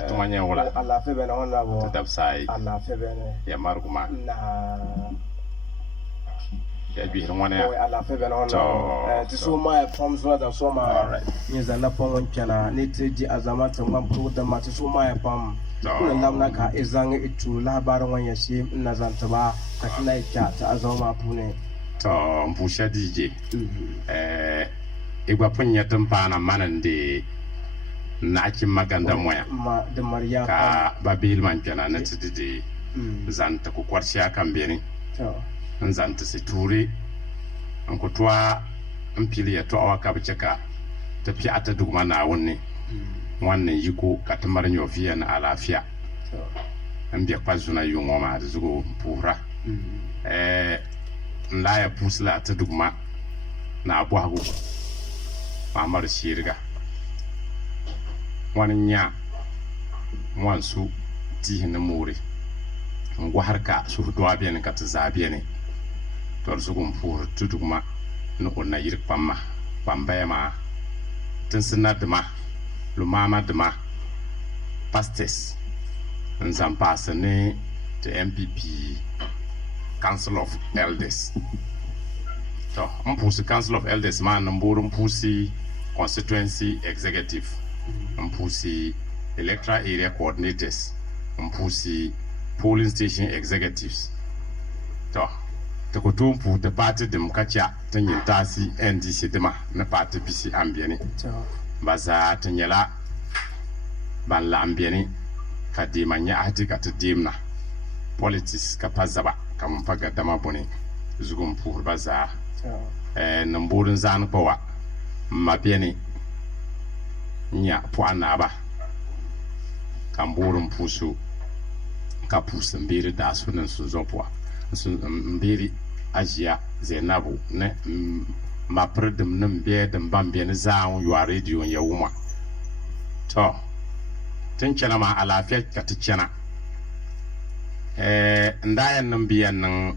Tumanya wala. Allah fe bena honna bo. Dabsai. Allah fe bena. Ya marguma. Na. Ya bi hirwana. Allah fe bena honna. Ti so ma from so da so ma. Ni za na pon won kana ni ti ji azama tan man pro da ma ti so ma pam. Kuna lamna ka izan itu labarin wanya shi ina zanta ba ka tana ta azama pune. To mpusha DJ. Igwa punya tempana manande na ci maganda moya da Maria ka babil man kana na tididi zanta ku kwarsha kan beni to zanta se turi an ku twa an pili ya to awaka biceka ta fi ata dugma na wonni wannan yiko ka tamar nyofiya na alafiya to an biya kwazuna yungo ma da zugo pura nda ya pusla ta dugma na abu hagu mamar shirga wani nya wansu tihin na more ngwa harka su huduwa biyan ka ta zabiya ne to su gun fur tudugma na kunna yir pamma pambaya ma tun sunna dama lumama dama pastors nzam pasa ne to MPP Council of Elders to mpusi Council of Elders ma namburu mpusi constituency executive mpusi electoral area coordinators mpusi polling station executives to ko mpu the party demkacha tanyin tasi NDC dema na party bisi ambiani baza tanyela ban la ambiani ka demanya ati ka tedimna politics ka pazaba kam paga dama boni zugum pour baza namburun zan pawa mabiani nya puana ba kamburun pusu ka pusu mbiri da sunan su zopwa sun mbiri ajiya zainabu ne mapredim nan biye dan bambe ne zaun yuwa radio ya wuma to tun cana ma alafiya ka ta cana ndayan nan biyan nan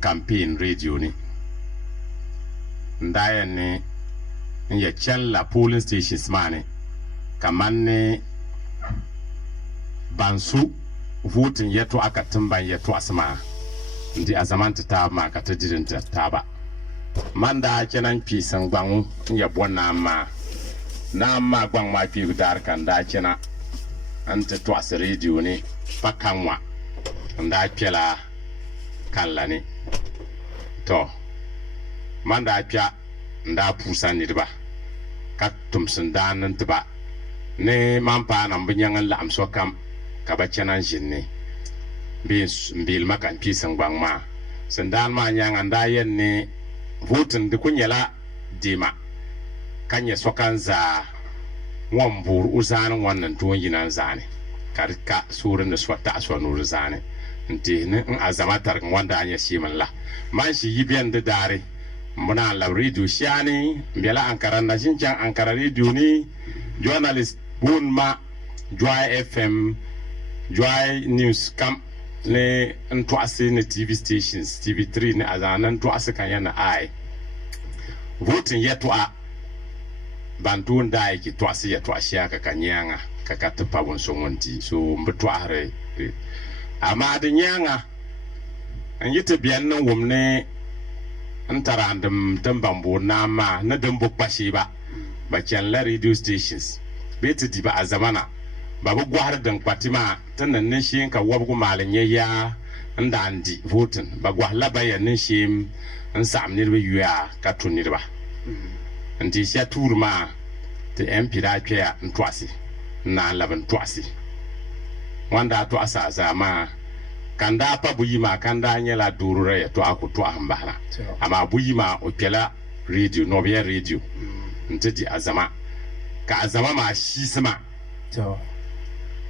campaign radio ne ndayan ne ya challa polling stations ma ne kaman ne bansu voting yato aka tumban yato asma ndi azamanta ta ma ka ta jirinta ta ba manda kenan pisan gbanwu ya bonna ma na ma gban ma fi gudar kan da kena anta to as radio ne pakanwa nda pela kala ne to manda pya nda pusan ni ba ka tumsun danan ba ne mampa nan binyan lam so kam ka ba kenan jinne bil makan pisan gbang ma sandan ma nyang anda yen ne votin de kunyala dima kanya sokan za wambur uzan wannan tuwon yinan zane karka surin da swata so nur zane nti ne azama tar wanda anya shiman la man shi yibiyan da dare muna la radio shani mbela ankaran na shincan ankara radio ni journalist bun ma Joy FM Joy News kam ne ntwase ne TV stations TV3 ne azana ntwase kan yana ai voting yeto a bantu ndai ki twase yeto ashia ka kanyanga ka katpa won so wonti so mbetware ama de nyanga anyete bian nan womne ntarandum tambambo na ma na dambo kwashi ba kyan la radio stations beti diba azamana babu gwar dan kwatima tanan ne shi ka wabgu malanye ya ndandi voting ba gwala bayanin shi an samnir be yuya ka tunir ba anti sia turma te MP da kya ntwasi na laban twasi wanda to asa zama kanda pa buyima kanda nyela durure ya to akuto ambara ama buyima opela radio no be radio ntedi azama ka azama ma shi sama to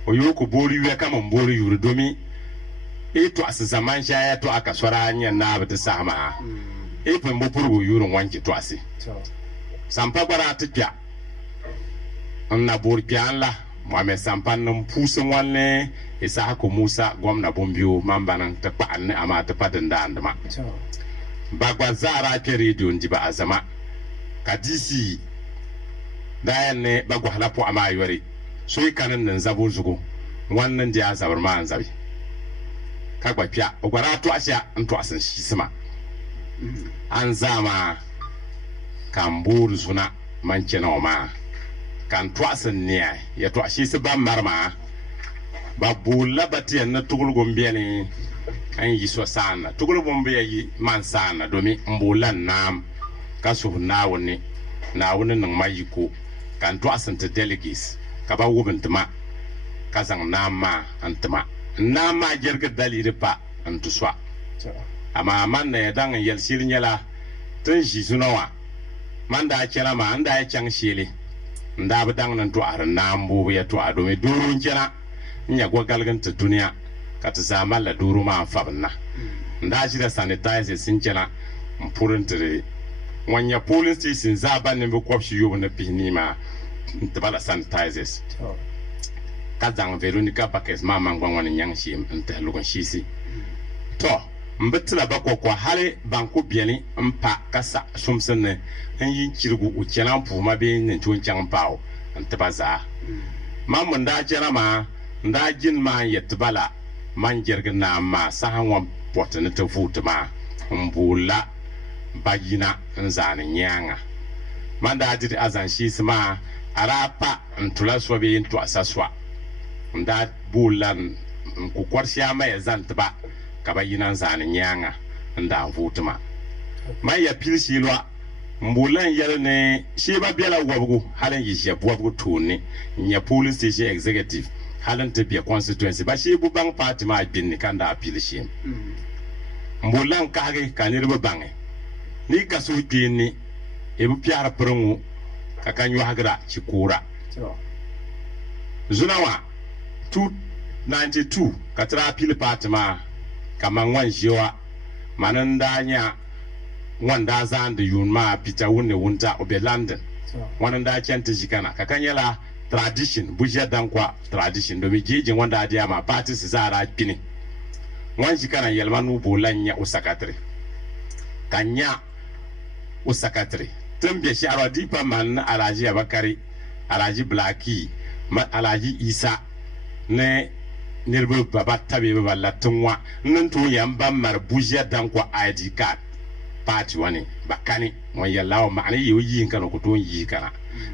oyoko bori we kama mbori yuri domi to asa zaman shaya to aka swara nya na bata sama pe mbopuru yuri wanki to ase to sampa gwara tikya na borpianla Mohamed Sampan num pusin wanne isa ko Musa gwamna Bombiyo mambanan ta pa'anni ama ta fadin da andama bagwa zara ke radio ndiba azama kadisi dayan ne bagwa halapo ama yori so yi kanin nan zabo zugo wannan da ya zabar ma an zabi ka gba pia o gwara to asha nto asan shi sama an zama kan buru suna manke na ma kan to asan ne ya to shi su ban marma ba bulla batiyan na tugul gombe ne an yi so sana tugul gombe yi man sana domin mbulan nam ka su na wani nan mai ko kan to asan ta delegates ka ba wubin tuma ka zan nama antuma nama jirga daliri pa antuswa amma man da ya dan yal shirin yala tun shi sunawa man da kira ma anda ya can shele nda bidan nan to ar nambo ya to ado me durun kina nya go galganta duniya ka ta zama la duru ma fabna nda shi da sanitizer sin kina mpurin tire wanya police station za ban ne ko shi yobo na pini ma ntbala sanitizers ka zang Veronica Bakes mama ngwan nyang shi nta lugon shisi to mbetla bako ko hale banko bieni mpa kasa sumsen ne yin kirgu u kenan pu ma be ne tun chang pawo ntba za mamun nda jera ma nda jin ma yetbala man jerga na ma sahanwa potne te futma mbula bagina nzane nyanga manda didi azan shi sima arapa ntula so be into asaswa nda bulan ku kwarsha mai zantba ka bayina nzane nyanga nda futma mai ya pilshi lwa mbulan yele ne shi ba biela wabgu halan yi she wabgu tuni nya police station executive halan te biya constituency ba shi bu bang party ma binni kanda pilshi mbulan kage kanirba bange ni ka so ni e bu piara prengu ka kanyu hagra chikura zunawa 292 ka tra pil patma kama ngwan jiwa mananda nya wanda zan da yunma pita wunne wunta obe London wanda chanta jikana ka kanyala tradition bujia dankwa tradition do biji wanda adia ma parties zara pini wan jikana yelmanu bolanya usakatre kanya usakatri tumbe shi aradi pa man alaji abakari alaji blaki ma alaji isa ne nirbu baba tabe baba latunwa nuntu yamba mar bujia dankwa ID card party wani bakani mo yalaw mani yi kan ko ton yi kana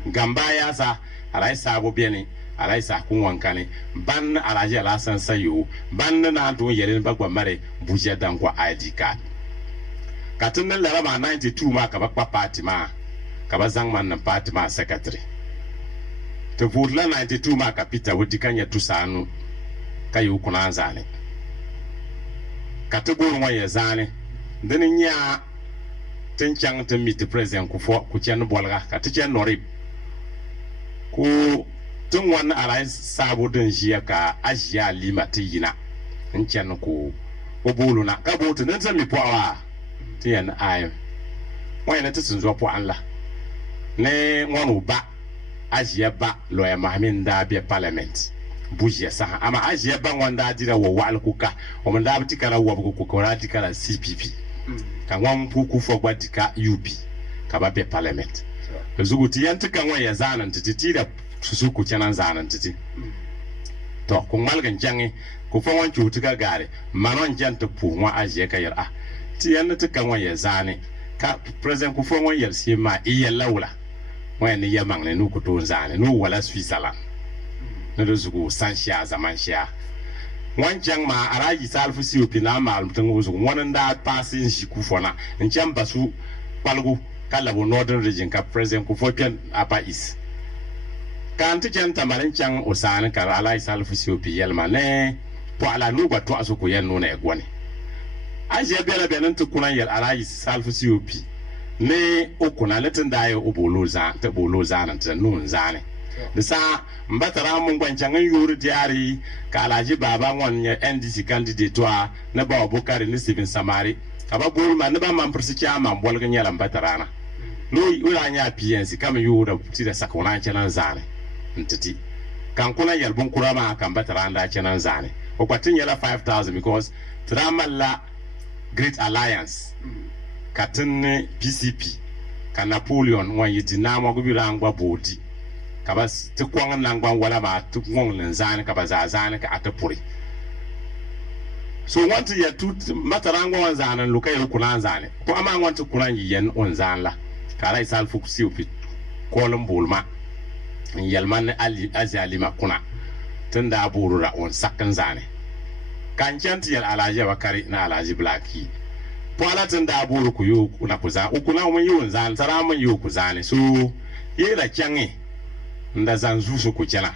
gamba ya sa alai sabo bene alai sa kun wankane ban alaji ala san sayo ban na to yelen bagwa mare bujia dankwa ID card katin nan laraba 92 ma ka bakwa party ma ka bazang man nan party ma secretary to vurla 92 ma ka pita wudi kanya tusanu ka yu kuna zane kategori wa ya zane dinin ya tinchang to meet president ku fo ku chen bolga ka tichen norib ku tun wannan alai sabo din jiya ka ajiya limati yina in chen ku obuluna ka botu nan zami powa tiyan ayo wayna tisin zo po Allah ne ngonu ba ajiya ba loya mahmin da bi parliament bujiya sa ama ajiya ba wanda dira wo wal kuka o man da bitikara wo ku ko radikala CPP ka ngwan puku fo gwadika UP ka ba bi parliament zuguti yantika ngwa ya zanan titi da susuku kenan zanan titi to kun malgan jangi ku fo wan cutuka gare manon janta pu ngwa ajiya ka yar ti yanna tukan wan ya zane ka president ku fo wan yar si ma iya lawla wan ni ya mangne nu ku to zane nu wala Switzerland na da zugo san sha zaman sha wan jang ma araji salfu si opina ma almutun zugo wan da pasin shi ku fo na ncham basu palgu kala bo northern region ka president ku fo pen apa is kan ti janta marin chang osan ka ala salfu si opi yelma ne po ala nu gwa to asu ku yen nu na egwani aje bela benan to kuna yel alaji salfu COP ne okuna letin da ya oboloza ta boloza nan ta nun zane da sa mbatara mun gwancan yuri diari ka alaji baba won ya NDC candidate wa na ba Bukari ni Stephen Samari ka ba bolu ma na ba man persiki ama bolgan yala mbatara na no ura nya PNC kama yura ti da sakona kenan zane ntiti kan kuna yel bun kurama kan mbatara nda kenan zane o kwatin yala 5000 because tramalla Great Alliance katin PCP ka Napoleon wan yi dinamo gubira ngwa bodi ka ba ti kwang nangban wala ma ti ngong nin zani ka ba za zani ka ata puri so want ya tu matarango wan zanan luka ya kunan zani ko ama want kunan yen on zan la kala isal fuksi upi kolum bulma yalman ali azali ma kuna tunda burura on sakkan zani kan canti yal alaji bakari na alaji blaki poala tunda buru ku yu kuna kuza ukuna mun yu zan tara mun yu kuzani so yela kyange nda zan zusu ku kena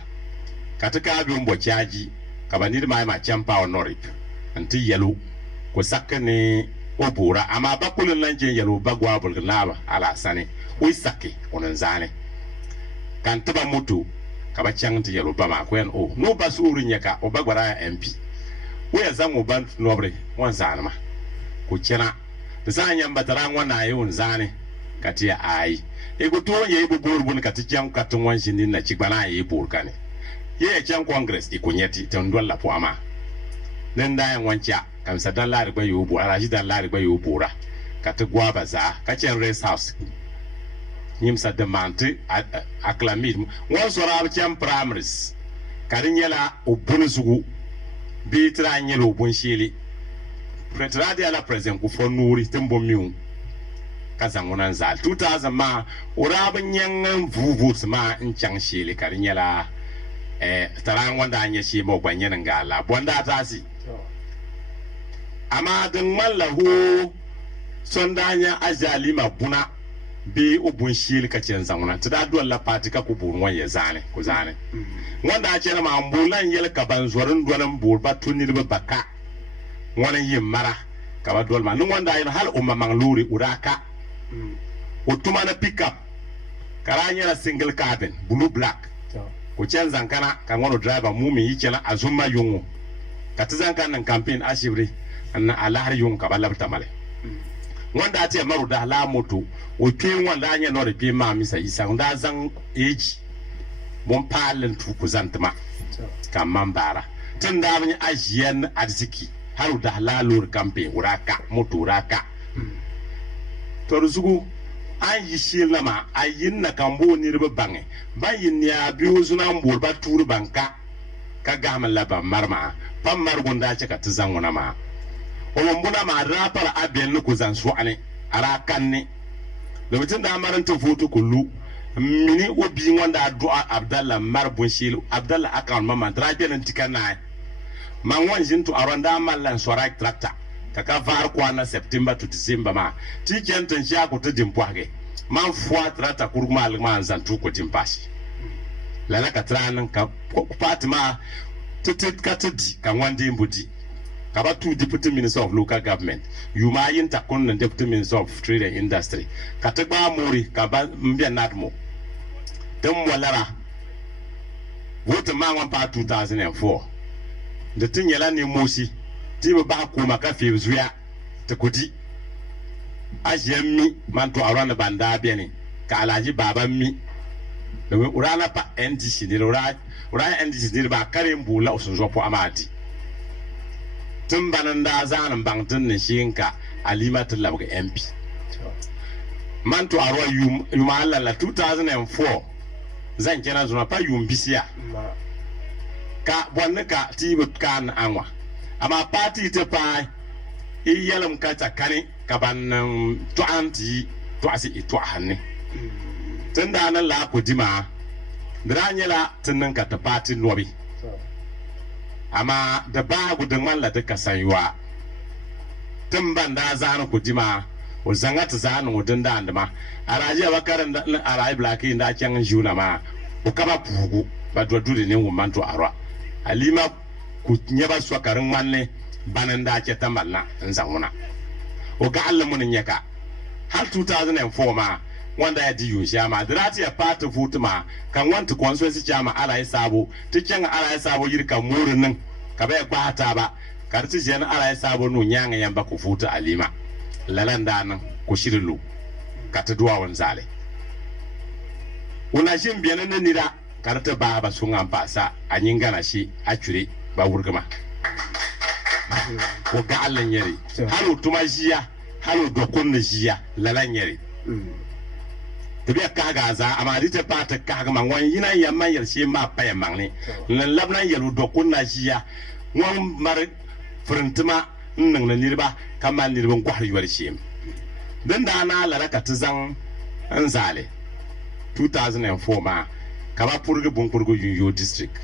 katika bi mbo chaji kabanir mai ma champa onorip anti yalo ko sakane obura ama bakulun lanje yalo bagwa bulgnaba ala sane wi sakke onan zane kan taba mutu kaba chanti yalo bama ko en o no basuru nyaka o bagwara MP we zan uban nobre wan zanma ku kena zanyam bataran wana yun zane katia ai ego to ye bu burbun katijan katun wan shinin na chigbana ye burkane ye jan congress ikunyeti tondwalla po ama nenda yan wancha kam sadan la rigba yubu araji dan la rigba yubura katigwa baza kachen race house nyim sa demante acclamid won sora abcham primaries karinyela obun sugu bitra nyelo obun shili pretradi ala president ku fonuri tembo miu kazangunan zal 2000 ma urabin yangan vuvu ma in can shili karinyela taran wanda anya shi mo gwanyen ngala bonda tasi ama din mallahu sondanya ajali mabuna bi ubun shili ka cen zanguna tada dolla patika ku bun wanye zane ku zane wanda a cena ma ambulan yel ka banzorin dolan burba tunir ba baka wannan yin mara ka ba dolma nun wanda yin hal umma mangluri uraka utuma na pickup karanya na single cabin blue black ko cen zankana kan wono driver mumi yikela azumma yungu katizan kan nan campaign ashibri anna alahar yung ka balabta male wanda ate maru da la moto o pin wanda anya no repi ma misa isa nda zan eji bon palen tu ku zantma kan mambara tunda mun ajiyan arziki haru da la lur campaign uraka moto uraka to ruzugu an yi shi lama ayin na kambo ni riba bange bayin ya biyu zuna mbur ba turu banka ka gaman laba marma pam margunda ce ka tizan wana ma o mbuna ma rapar abel ni kuzan su ane ara kanne da mutun da maranta foto kullu mini obi wanda addu'a abdallah marbun shil abdallah akan mama drapelen tikana man wanjin to aronda mallan sorak tractor kaka var kwana September to December ma ti kenton sha ko to dimpwage man fwa trata kurmal man zantu ko dimpashi lala ka tranan ka Fatima tutit katidi kan wande mbudi ka ba tu deputy minister of local government yuma yin takon nan deputy minister of trade and industry ka ta ba muri ka ba mbia natmo dan walara vote ma wan pa 2004 da tin yala ne mosi tiba ba ko maka fi zuya ta kudi ajemi man to arana banda bene ka alaji baban mi da urana pa NDC ne urana NDC ne ba kare mbula usun zo po amadi tun banan da zanan bangtin ne shinka alimatu labga MP man to arwa yuma Allah 2004 zan kira zuna pa yumbisiya ka bonne ka tiba kan anwa ama party te pa iyalam ka takani kaban to anti to asi to hanne tunda nan la ko dima dranyela tunnan ka ta party nobi ama da ba gudun malla da ka sayuwa tun ban da zanu ko dima o zangata zanu gudun da andama araje bakaran da arai blaki da kyan juna ma o kaba pugu ba do dure ne wo manto arwa alima ku nyaba so karin manne banan da ke tamalna nzanguna o ga Allah mun nyaka har 2004 ma wanda ya di yusha ma dirati ya party futuma kan wanta constituency chama ala ya sabo tikin ala ya sabo yirka murin nan ka bai kwata ba karti jen ala ya sabo no nyanga yamba ku futa alima lalanda nan ku shirilu ka ta duwa wan zale una shin biyanan nan nira karta ba sun amfasa anyingana shi a cure ba wurgama ko ga Allah yare halu tuma jiya halu dokon na jiya lalan yare to be ka ga za amadi te pa te ka ma wan yina ya man yel shi ma pa ya mangni lan labna yelu do kun na jiya wan mar frintuma nang na nirba kamal nirbon ko har yuwar shi dan da na la ka tizan an zale 2004 ma ka ba purgo bunkurgo Yunyo district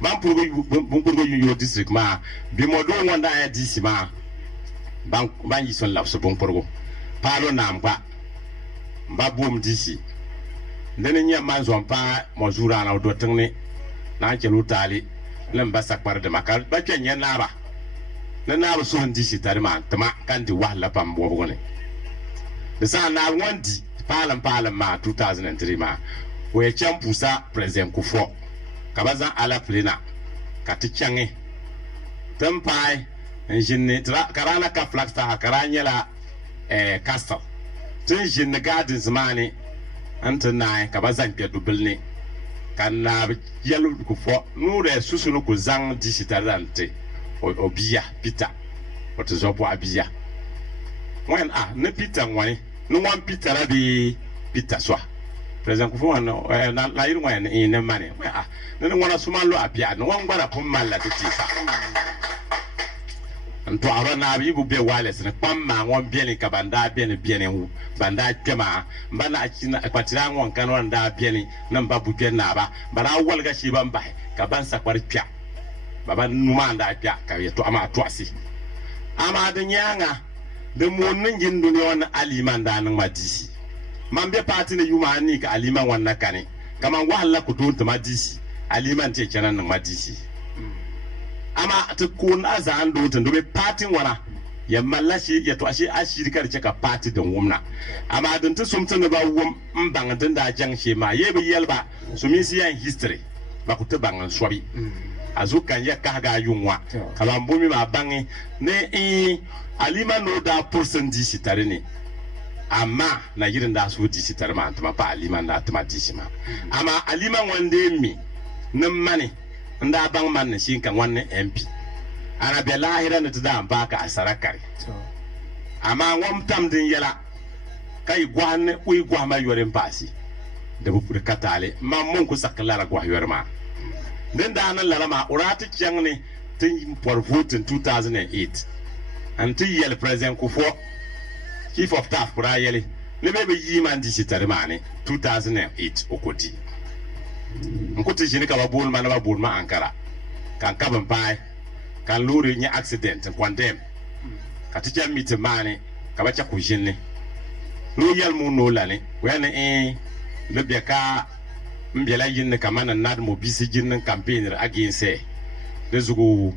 ban purgo Yunyo district ma bi modo wanda ya disi ma ban yi son lapso bunkurgo palo nam ba babum disi dene nya man zon pa mo zura na do tangne na kelu tali lam ba sakpar de makal ba kenya na ba na ba so disi tare ma tama kan di wahla pam bo bone de sa na wondi palam ma 2003 ma we champusa president Kufo kabaza ala plena katichange tempai enjinne tra karana ka flagsta karanya la castle tun jinne gardens mani antana kabaza mpe dubilne kana yelu Kufo nure susunu ku zang disitarante obia Peter otozopo abia wen ne Peter ngwani no wan Peter abi Peter so president Kufo na yiru ngwan ne mane ne ngwana sumalo apia no wan gbara pon malla titifa nto aro na abi bu be wales ne pamma won bieni ka banda bieni wu banda kema mbana akina kwatira ngwan kan wanda bieni nan babu bieni na ba bara walga shi ban bai ka ban sakwar pia baba numa nda pia ka yeto ama toasi ama de nyanga de monnin jindu ne wannan aliman da nan madisi man be party ne yuma ni ka aliman wannan kane kaman wahalla ku don ta madisi aliman te kenan nan madisi ama ta kun azan do tan do be party wana ya mallashi ya to ashe ashiri kar ka party da wumna ama dan ta sumtun ba wum mbang dan da jang she ma yebe yelba sumisi yan history ba ku ta bangan swabi azukan ya ka ga yunwa kalan bumi ma bangi ne alima no da person disi tare ne amma na yirin da su disi tare ma antuma pa alima da atuma disi ma amma alima wande mi nan mane nda bang man shi kan wannan MP ana be lahira ne da ba ka asarakare amma wam tam din yala kai gwan ui gwa ma yoren pasi da bu katale ma mun ku sakala gwa yorma den da nan lalama urati kyang ne tin for vote in 2008 until yel president Kufo chief of staff kura yele le bebe yi man di sitare mane 2008 okoti nkuti jini ka babul ma Ankara kan kaban pai kan lori nya accident kwandem katija mite mane ka bacha ku jinne no yel mu no lane wene le beka mbela yinne kamana nad mo bisi jinne campaigner against de zugu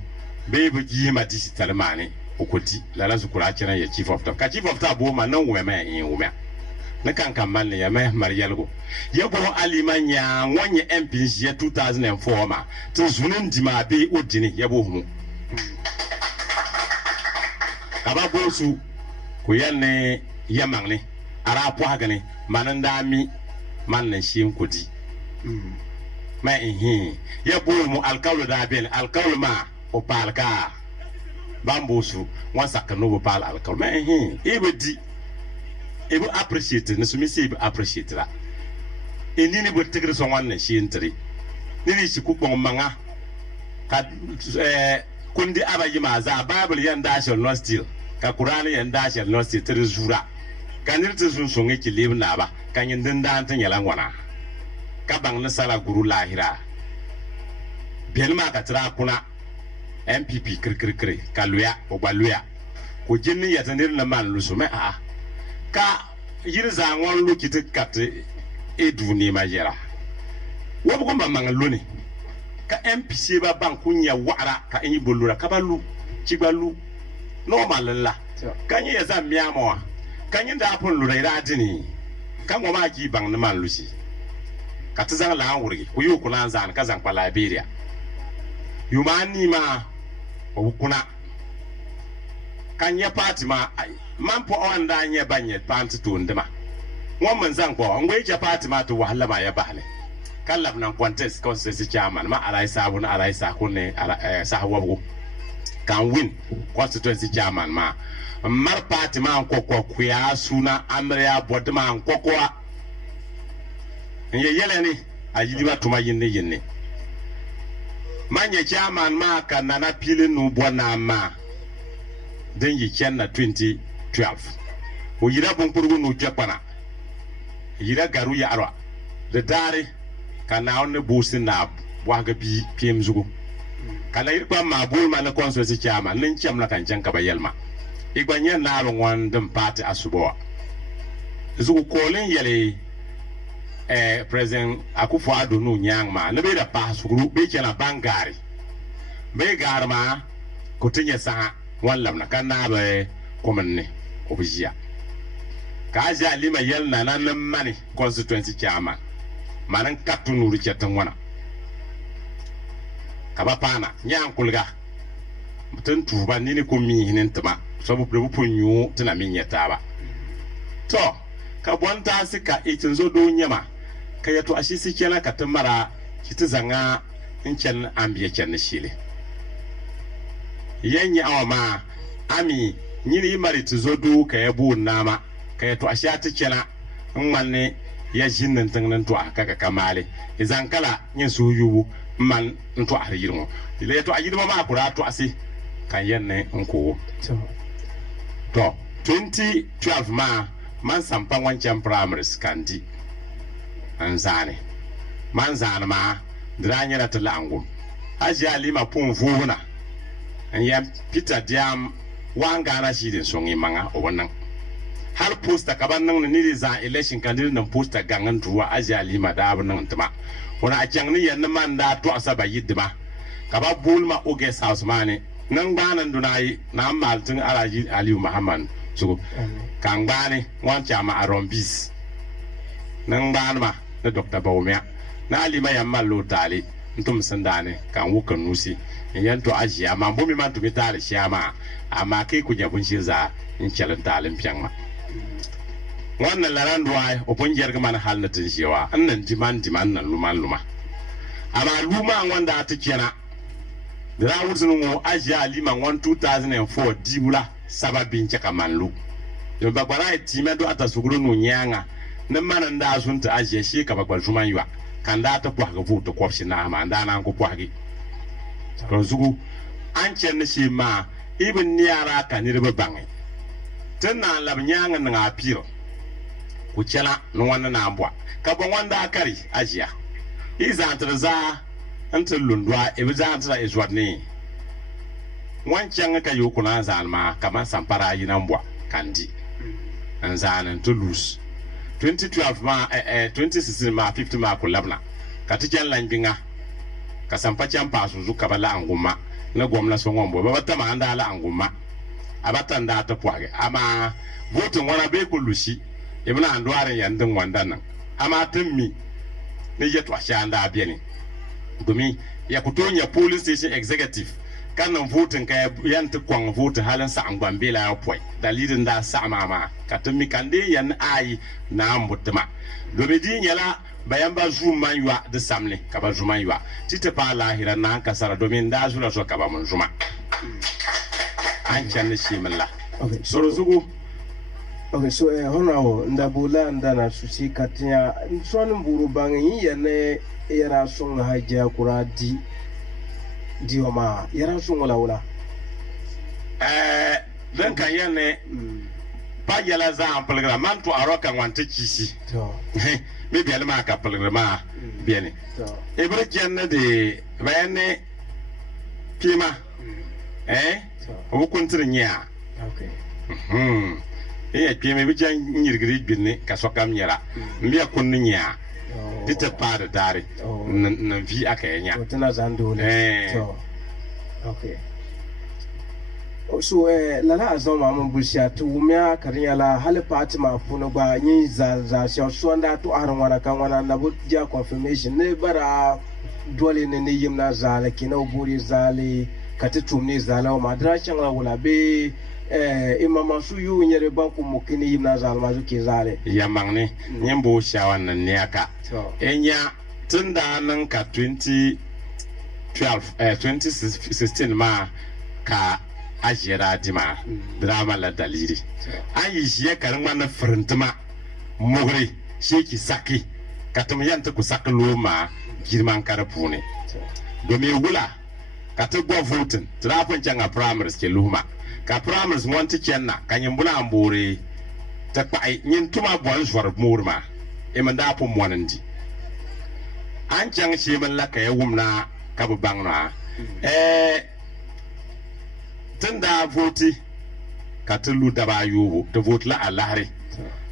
bebe yi ma di sitare mane okoti la zukura kira ya chief of staff ka chief of staff bo ma nan wema yin wema na kan man ya mai maryalgo ya go alimanya wonye MP ya 2004 ma tun zunun dima be odini ya bo hu kaba bo su ko yanne yamangne ara po hagane mananda mi man na shi kudi ma ya bo mu alkawlo da ben alkawlo ma o palka bambosu wan sakano bo pal alkawlo ma ibedi ebe appreciate ne sumi se appreciate la enini bo tegre so wan na shi ntri nini shi ku kpon manga ka kundi abayi ma za bible yan da shall not steal ka qur'an yan da shall not steal tre zura kanir te sun songe ki lib na ba kanyin din da tan yala ngwana ka bang na sala guru lahira belma ka tra kuna MPP kir ka luya o baluya ko jinni ya tanir na man lusu me ka yirza ngon lu kiti kat edu ni majera wo bu ko mang lu ni ka MPC ba ban kunya wara ka enyi bolura ka balu chigbalu normal la kanyi ya za miamo kanyi da pon lu ra dini kan go ma ki bang na man lu si ka tazan la wuri ku yu kuna zan ka zan kwa Liberia yumani ma o kuna kanya party ma mampo onda nye banye panti tundima woman zan ko ngwe je party ma to wahala ma ya bale kallab nan contest constituency chairman ma alai sabu na alai sa kunne sahawu kan win constituency chairman ma mar party ma ko kuya suna amriya bodma ko ye yeleni ayili ba tuma yinne manye chairman ma kanana pile nu bona ma den yi na 2012 o yira bon purgu nu japana yira garu ya arwa da dare kana on busi na waga bi piem zugo kana yirba ma bul ma na konso chairman nin cham na kan janka ba yelma igbanyen na ro wan dum party asubo zugo kolin yele president Akufo-Addo no nyang ma na be da pa suguru be kena bangari be garma ko tinye sa wallam na kana be komanne objiya ka ja lima yel na nan mani constituency chairman manan katunu ru chetan wana ka ba pana nyang kulga mutun tuba nini ko mi hinin tama sabu prebu punyu tana min yata ba to ka bonta sika itin zo do nyama kaya to ashi sikena katamara kiti zanga incen ambiye ken shile yenyi awama ami nyini mari tizodu kaya bu nama kaya to ashi atikena ngmanne ya jinnan tangnan to aka kamale izan kala nyin su yubu man to ahirimo ile to ajidima ma kura to asi kan yenne nko to 2012 man sampa wancan primary skandi anzane manzane ma dranya na telangum aji alima pun vuna ya Peter Diam wanga na shi din songi manga o wannan har poster kaban nan ni za election candidate nan poster gangan tuwa aji alima da abun nan tuma wani a can ni yan man da to asaba yidima kaba bulma oge house mane nan banan dunai na maltin alaji aliyu muhammad so kan bani wancha ma arombis nan banma na Dr. Baumia na alima ya mallo tali ntum sandane kan wukan nusi yanto ajiya ma bomi man tumi tali shama amma kai ku jabun shi za in chalan talin fiyanma wannan laran duwai opon jerga man halnatin shewa annan diman nan luma amma luma wanda ta kena da rawutun mu ajiya liman 2004 dibula sababin chaka manlu yo bagbara time do atasuguru no nyanga na manan da sun ta ajiye shi ka bagbal juman yiwa kan da ta kwa ga vuto kwafshi na ma da nan ko kwa gi to zugu an ken shi ma ibn niyara ka ni riba bangai tanna lab nyanga na apiro ku cela no wannan na ambwa ka bon wanda akari ajiya iza antraza antal lundwa ibiza antra izwadni wancan ka yokuna zalma kaman sampara yinambwa kandi anzanan to lose 2012 ma 2016 ma 50 ma ko labna katijan lanjinga ka sampa champa suzu kabala anguma na gwamna so ngombo babata ma anda ala anguma abata nda ta pwage ama vote ngona be ko lushi ibna andware yandin wandan ama tammi ne yeto ashanda abieni domin ya kutonya police station executive kanan votin ka yanta kwan votin halin sa an gwambela ya poi dalilin da sa mama ka tumi kande yan ai na mutuma domin din yala bayan ba zuma yuwa da samne ka ba zuma yuwa tita pa lahira na kasara domin da zura so ka ba mun zuma an can shi milla okay so zugu okay so honawo ndabula ndana susi katinya nsonu buru bangi yane era songa haja kuradi dioma yara songa wala dan kan yane pa yala za am program man to aroka wante kisi to me biale ma ka program biene to ebre kenne de bayane pima o kontri nya okay pima bi jan nyirgiri binne ka sokam nyara mbiya kunni nya dita pada dari na vi akanya tana zando to okay so lala azoma mun bulsha to umya karinya la hal fatima funa ba yin za so nda to aran wana kan wana na budja confirmation ne bara dole ne yimna zala kina buri zale katitumni zala ma drachan la wala be imama su yu nyere banku mukini yimna zala ma zuke zale yamangni nyembo shawan nan ne aka enya tunda nan ka 2016 ma ka ajira dima drama la daliri an yi shi karin wannan firintuma mugri sheki saki ka tum yan ta ku sakalo ma girman kar puni domin wula ka ta go voting trafin can a primaries ke luma ka primaries won ta kenna kan yin bula ambore ta pai yin tuma bon swar murma e man da pu monandi an can shi man la ka ya wumna ka bu bangna tunda voti ka ta lu da ba yugo ta vote la alahri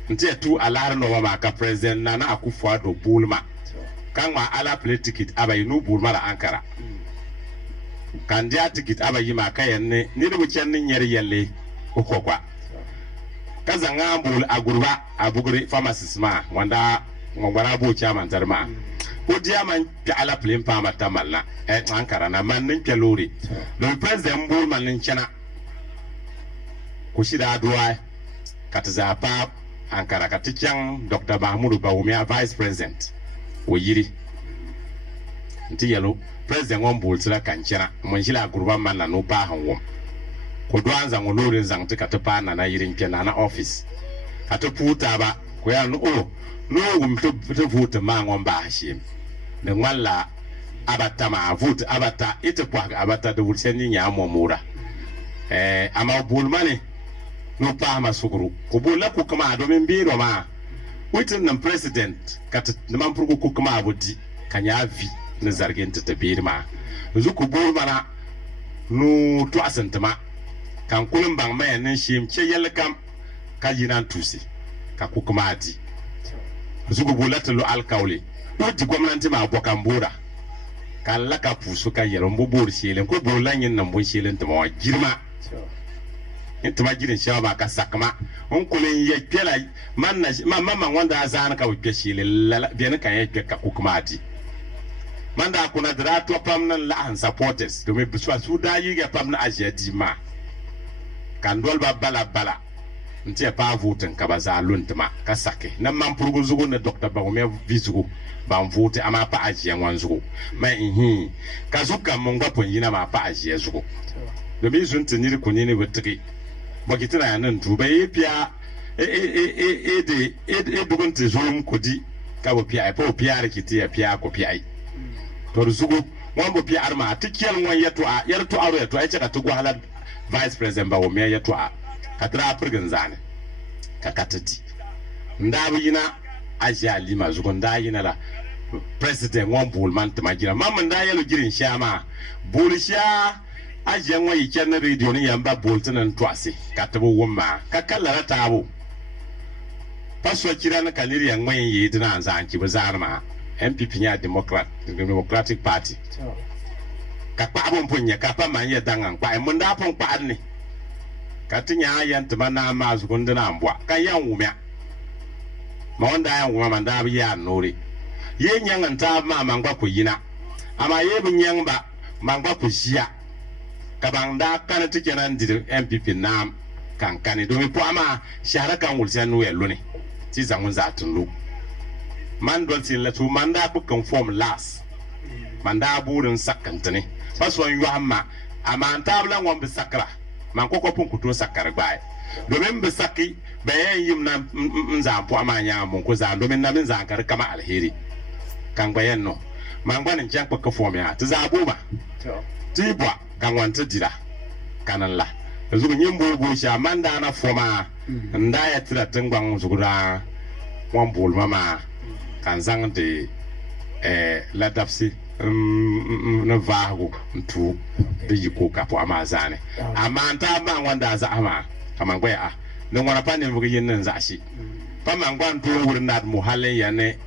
nti tu alahri no ma ka president Nana Akufo-Addo bulma kan ma ala play ticket abai nu bulma la Ankara kan dia ticket abai ma kayan ne ni da wucen nin yar yalle ukokwa kaza ngambul agurba abuguri pharmacist ma wanda ngwara bo chairman tarma ko dia man ka ala play pa mata malna Ankara na man nin kelori le president bulma nin chana ko shida adwa katza pa Ankara katichan Dr. Mahmudu Bawumia vice president oyiri nti yalo president on boltira kanchana monjila gurba manna no pa hanwo ko doanza ngolorin zang tika to pa na yirin kena na office kato puta ba ko ya no to vote ma ngon ba hashim ne ngwalla abata ma vote abata ite kwa abata de wulseni nya momura ama bolmane no pa ma suguru ko bola ko kama do men biro ma witin nan president kat man furgo ko kuma abudi kanya vi na zargin ta birma zuku bolmana no to asantama kan kulun bang mai nan shim ce yalkam ka yinan tusi ka ku kuma adi zuku bolata lo alkawli wodi gwamnati ma bokan bora kan laka pusu ka yaron bobor shelen ko bolan yin nan bon shelen ta ma girma intuma girin shawa ba ka sakma on kulin ya kela man mamma wanda azan ka wuce shelen biyan kan ya ka ku kuma adi manda kuna dra to pamnan la an supporters domin biswa su da yi ga pamna ajedi ma kan dol ba bala nti pa voten ka baza luntuma ka sake nan man purgun zugo na Dr. Bawumia vizugo ban vote ama pa ajiyan wanzugo mai ka zuka mun gwa pon yina ma pa ajiya zugo domin sun tiniri kunini wetri bokitina nan tuba pia de bugun te zum kodi ka bo pia pa pia rikiti ya pia ko pia to zugo wan bo pia arma tikiyal wan yato a yarto aro yato ai ka tugo halal vice president Bawumia yato a katra furgan zane ka katati ndabu yina aja lima zugo ndayina la president wan bulman tamagira mamman da yalo girin shama bulisha aja wan yiken na radio ni yamba boltanan twase katabo wumma ka kallara tabo paswa kira na kaliri yan wan yidina anzanki bazarma MPP nya Democratic Party ka pa bon punya ka pa man ya dangan pa mun da pon pa ni ka tinya yan tmana ma zugunde na mbwa ka yan wumya ma wanda yan wuma man da biya nori ye nyan ta ma mangwa ko yina ama ye bu nyan ba mangwa ko shia ka banda kan tike nan dir MPP nam kan kan do mi po ama shara kan wulsan no yelo ne ti zangun za tunu man don tin la tu manda ku conform last manda burin sakantane paswan yu amma ama tabla ngom bi sakra man ko pun kuto sakar bai domin bi saki bayan yim na nzampo amanya mun ko za domin na min zankar kama alheri kan bayan no man gwanin jan ko form ya ta zabo ba ti bwa kan wanta dira kanan la yanzu yin bobo sha manda na foma nda ya tira tangban zugura wan bol mama kan zang de la dapsi na vago ntu da yiko kapo amazane amanta ba wanda za ama amangwa a na ngwana pa ne mbuga yin nan za shi pa mangwa ntu wurin nad mu halin ya ne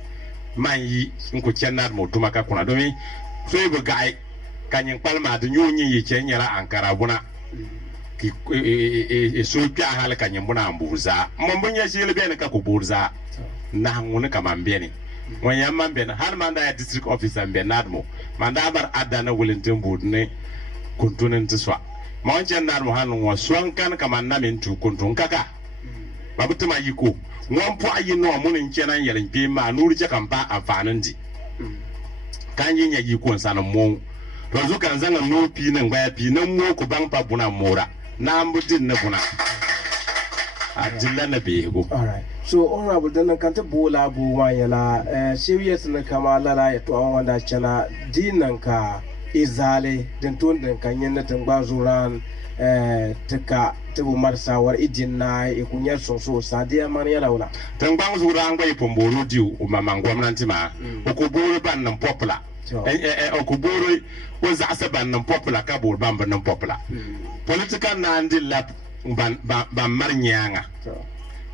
man yi nku cennad mu tuma ka kuna domin so yi bugai kanyin palma da nyonyi yi cenyara Ankara buna ki so pya hal kanyin buna ambuza mbunya shi lebe ne ka ku burza na ngune kama mbeni wanya mambe na har manda ya district officer Benadmo manda bar adana Wellington board ne kuntunin tiswa ma wancan nar mo hanu wa suwan kan kama na min tu kuntun kaka babu ma yiko won po ayi no mun kenan yalin pe ma nuri je kan ba amfanin di kan yin ya yiko sanan mo to zu kan zanga no pi nan baya pi nan mo ku ban pa buna mora na mbudin na buna adilla na bego all right so honorable dan kan ta bola bu wanyala serious na kama lala ya to wanda chana dinan ka izale den ton den kan yin tan gbazuran taka tabu marsawar idinna e kunyar sonso sadia man yala wala tan gbazuran gbai pomboro diu o mamang gwamnati ma o ko boro ban nan popular o ko boro o za sa ban nan popular ka bor ban nan popular political na ndilla ban marnyanga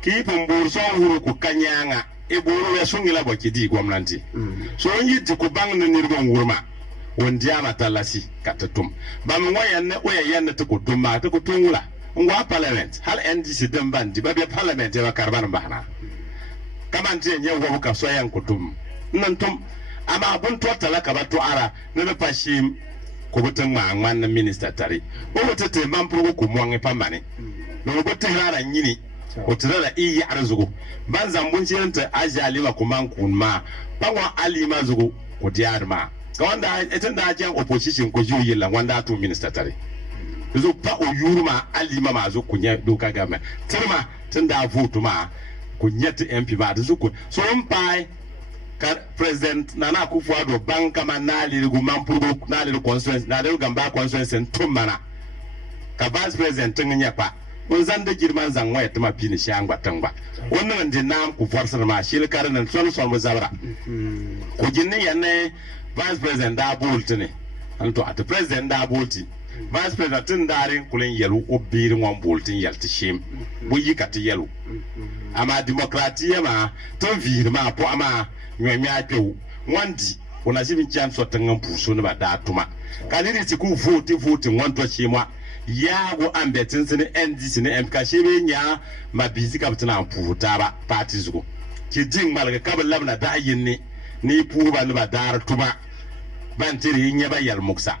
ki pomboro so huru ku kanyanga e boro ya sungila bo kidi gwamnati so yi di ko bang na nirgon wurma wondia matalasi katatum bam wayanne oyayanne to kutuma to kutungula ngwa parliament hal NDC demban di babia parliament ya karban bahna kama ntie nye wo ka so yan kutum nantum ama bun to talaka ba to ara ne pashim ko butun ma ngwan na minister tari o wotete mampuru ko mo ngi pamane no botte rara nyini o tirara iyi arzugo banza mbunci yanta ajali ma kuma kunma pangwa alima zugo ko diarma wanda etin da ajin opposition ko juyi la wanda to minister tare zo pa o yurma alima ma zo kunya doka game tirma tunda vote ma kunya ta MP ma da zuku so mpai ka president Nana Akufo-Addo banka ma na le guman puru na le constituency na le gamba constituency tumana ka vice president nya pa on zanda girman zanwa ya tuma pini shangwa tangba wannan din nam ku forsar ma shi karan son mo zabra ko jinni yanne vice president da bolti ne anto at president da bolti vice president tin darin kulin yelu obiri ngom boltin yalti shim bu yikati yelu ama demokratiya ma ton vir ma po ama nywemi apewu wandi ona jibin chan so tangan puso ne ba da tuma kaniri ti ku vote nwanto chimwa yago ambetin sini NDC ne MK shebe nya ma bizi kaptana amputa ba party zugo ki din malga kabal labna da yinni ni puba ni ba dar tuma bantiri nya ba yal muksa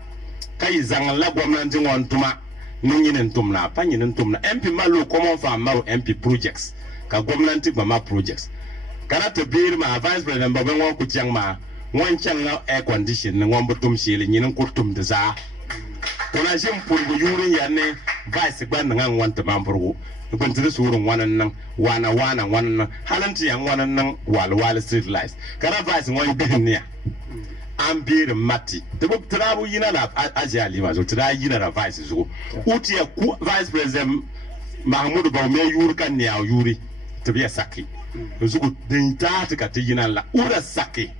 kai zangan la gwamnati ngon tuma ninginin tumna panyinin tumna MP malu common farm maru MP projects ka gwamnati ba ma projects kana to bir ma vice president ba ngon ku tiang ma ngon chang na air condition ngon butum shili nyinin kurtum da za kuna jin purgu yurin yanne vice ban nan wanta mampurgu bantiri surun wannan wannan halanti yan wannan wal street lights kana vice ngon bihniya an bir mati to trabu yina la ajali ma zo tra yina la vice zo uti ya ku vice president Mahmudu Bawumia yuri kan ne yuri to biya saki zugu din ta ka yina la ura saki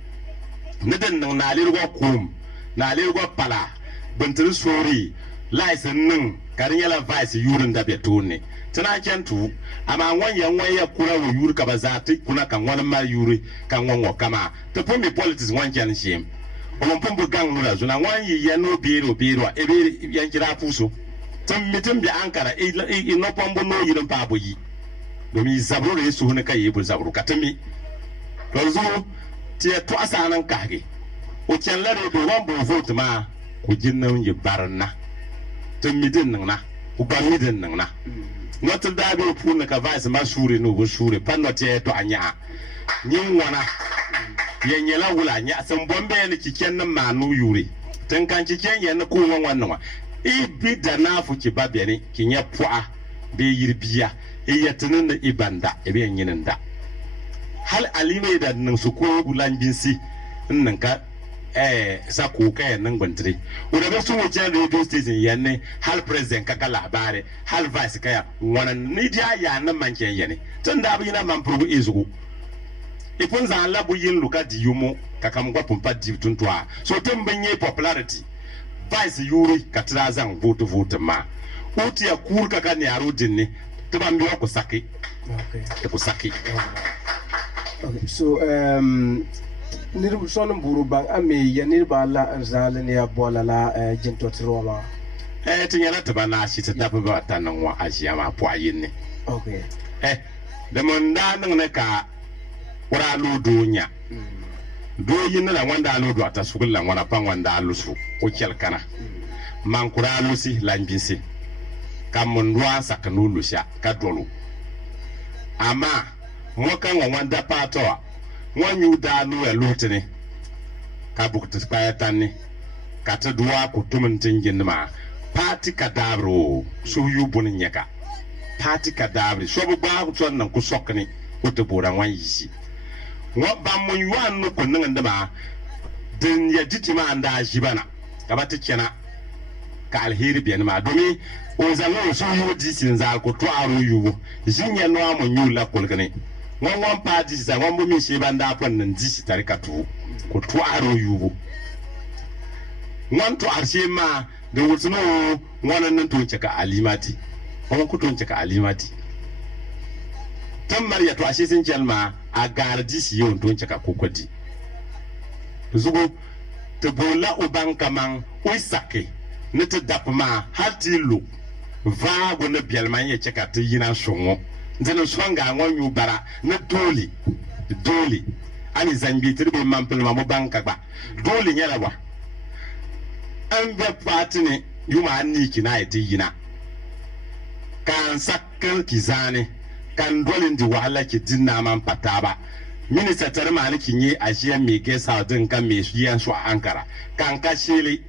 nadan nan na lirgo kum na lirgo pala bantiri sori laisin nin karin yala vice yurin da beto ne tana kentu amma wanya kura wa yuri ka bazati kuna kan wani ma yuri kan wango kama to pumi politics wancan shi on pumbu gang nura zuna wanyi ya no biro ebe yan kira fuso tun mitin bi ankara no pombo no yirin pabo yi domin zabro da su ne kai bu zabro katami to zo tie to asanan kage o ken lare do wan bo vote ma ku jinnan yi barna tun midin nan na ku ba midin nan na not da be pu na ka vice ma shure no go shure panno tie to anya nyin wana yenyela wula nya san bombe ne kiken nan manu yure tun kan kiken yan ko wannan wa e bi da na fu ki babere kinya pu'a be yirbiya e yatinin da ibanda e be yinin da hal alime da nan su ko bulan binsi nan ka sa ko kai nan gwantire wanda ba su wuce radio station yanne hal president kaka labare hal vice kaya wannan ni dia ya nan manken yane tun da abu yana man furgu izugo ifun za labu yin luka di yumo kaka mgwa pumpa di tuntwa so tun banye popularity vice yuri katira zan vote ma uti ya kur kaka ne aro dinne to ba mi ko saki okay ko saki okay so nirbu sonon buru bang ame ya nirba la anzala ne ya bola la jinto troma tinyana tabana shi ta tafi ba tanan wa ajiya ma po ayin ne okay da mun da nan ne ka kura lu dunya do yin na wanda lu do ta sugulla wana pan wanda lu su o kelkana man kura lu si lanbinsi kam mun duwa sakanu lu sha ka dolu ama mo kan wanda pato wanyu da nu ya lutene ka bukta spayatani ka ta duwa ku tumun tingin ma party kadabro su yu bunin yaka party kadabri so bu ba ku nan ku sokni ku te boran wan yisi wa ba mun yuan no kun nan da ba din ya ditima anda jibana kabata kena ka alheri biyan ma domin o zalo so yu disin za ko to aro yu jinya no amun yu la kulgane wan party za wan bu mi she banda pon nan disi tarika to ko to aro yu wan to arshe ma da wutsuno wannan nan to cika alimati wan ku to cika alimati tamar ya to ashe sun jalma a gardi shi yau to cika kokodi zugo te bola uban kaman uisake ne te dapma hatilo va go ne bielman ye cika te yina shongo nzene swanga ngonyu bara ne doli ani zanbi tirbe mampel mamu banka ba doli nyala wa ambe patine yuma ni kina ite yina kan sakkan kizane kan dolin di wahala ki dinna man pataba minista tarma ni kinyi ajiya me ke saudin kan me shiyan su Ankara kan ka shele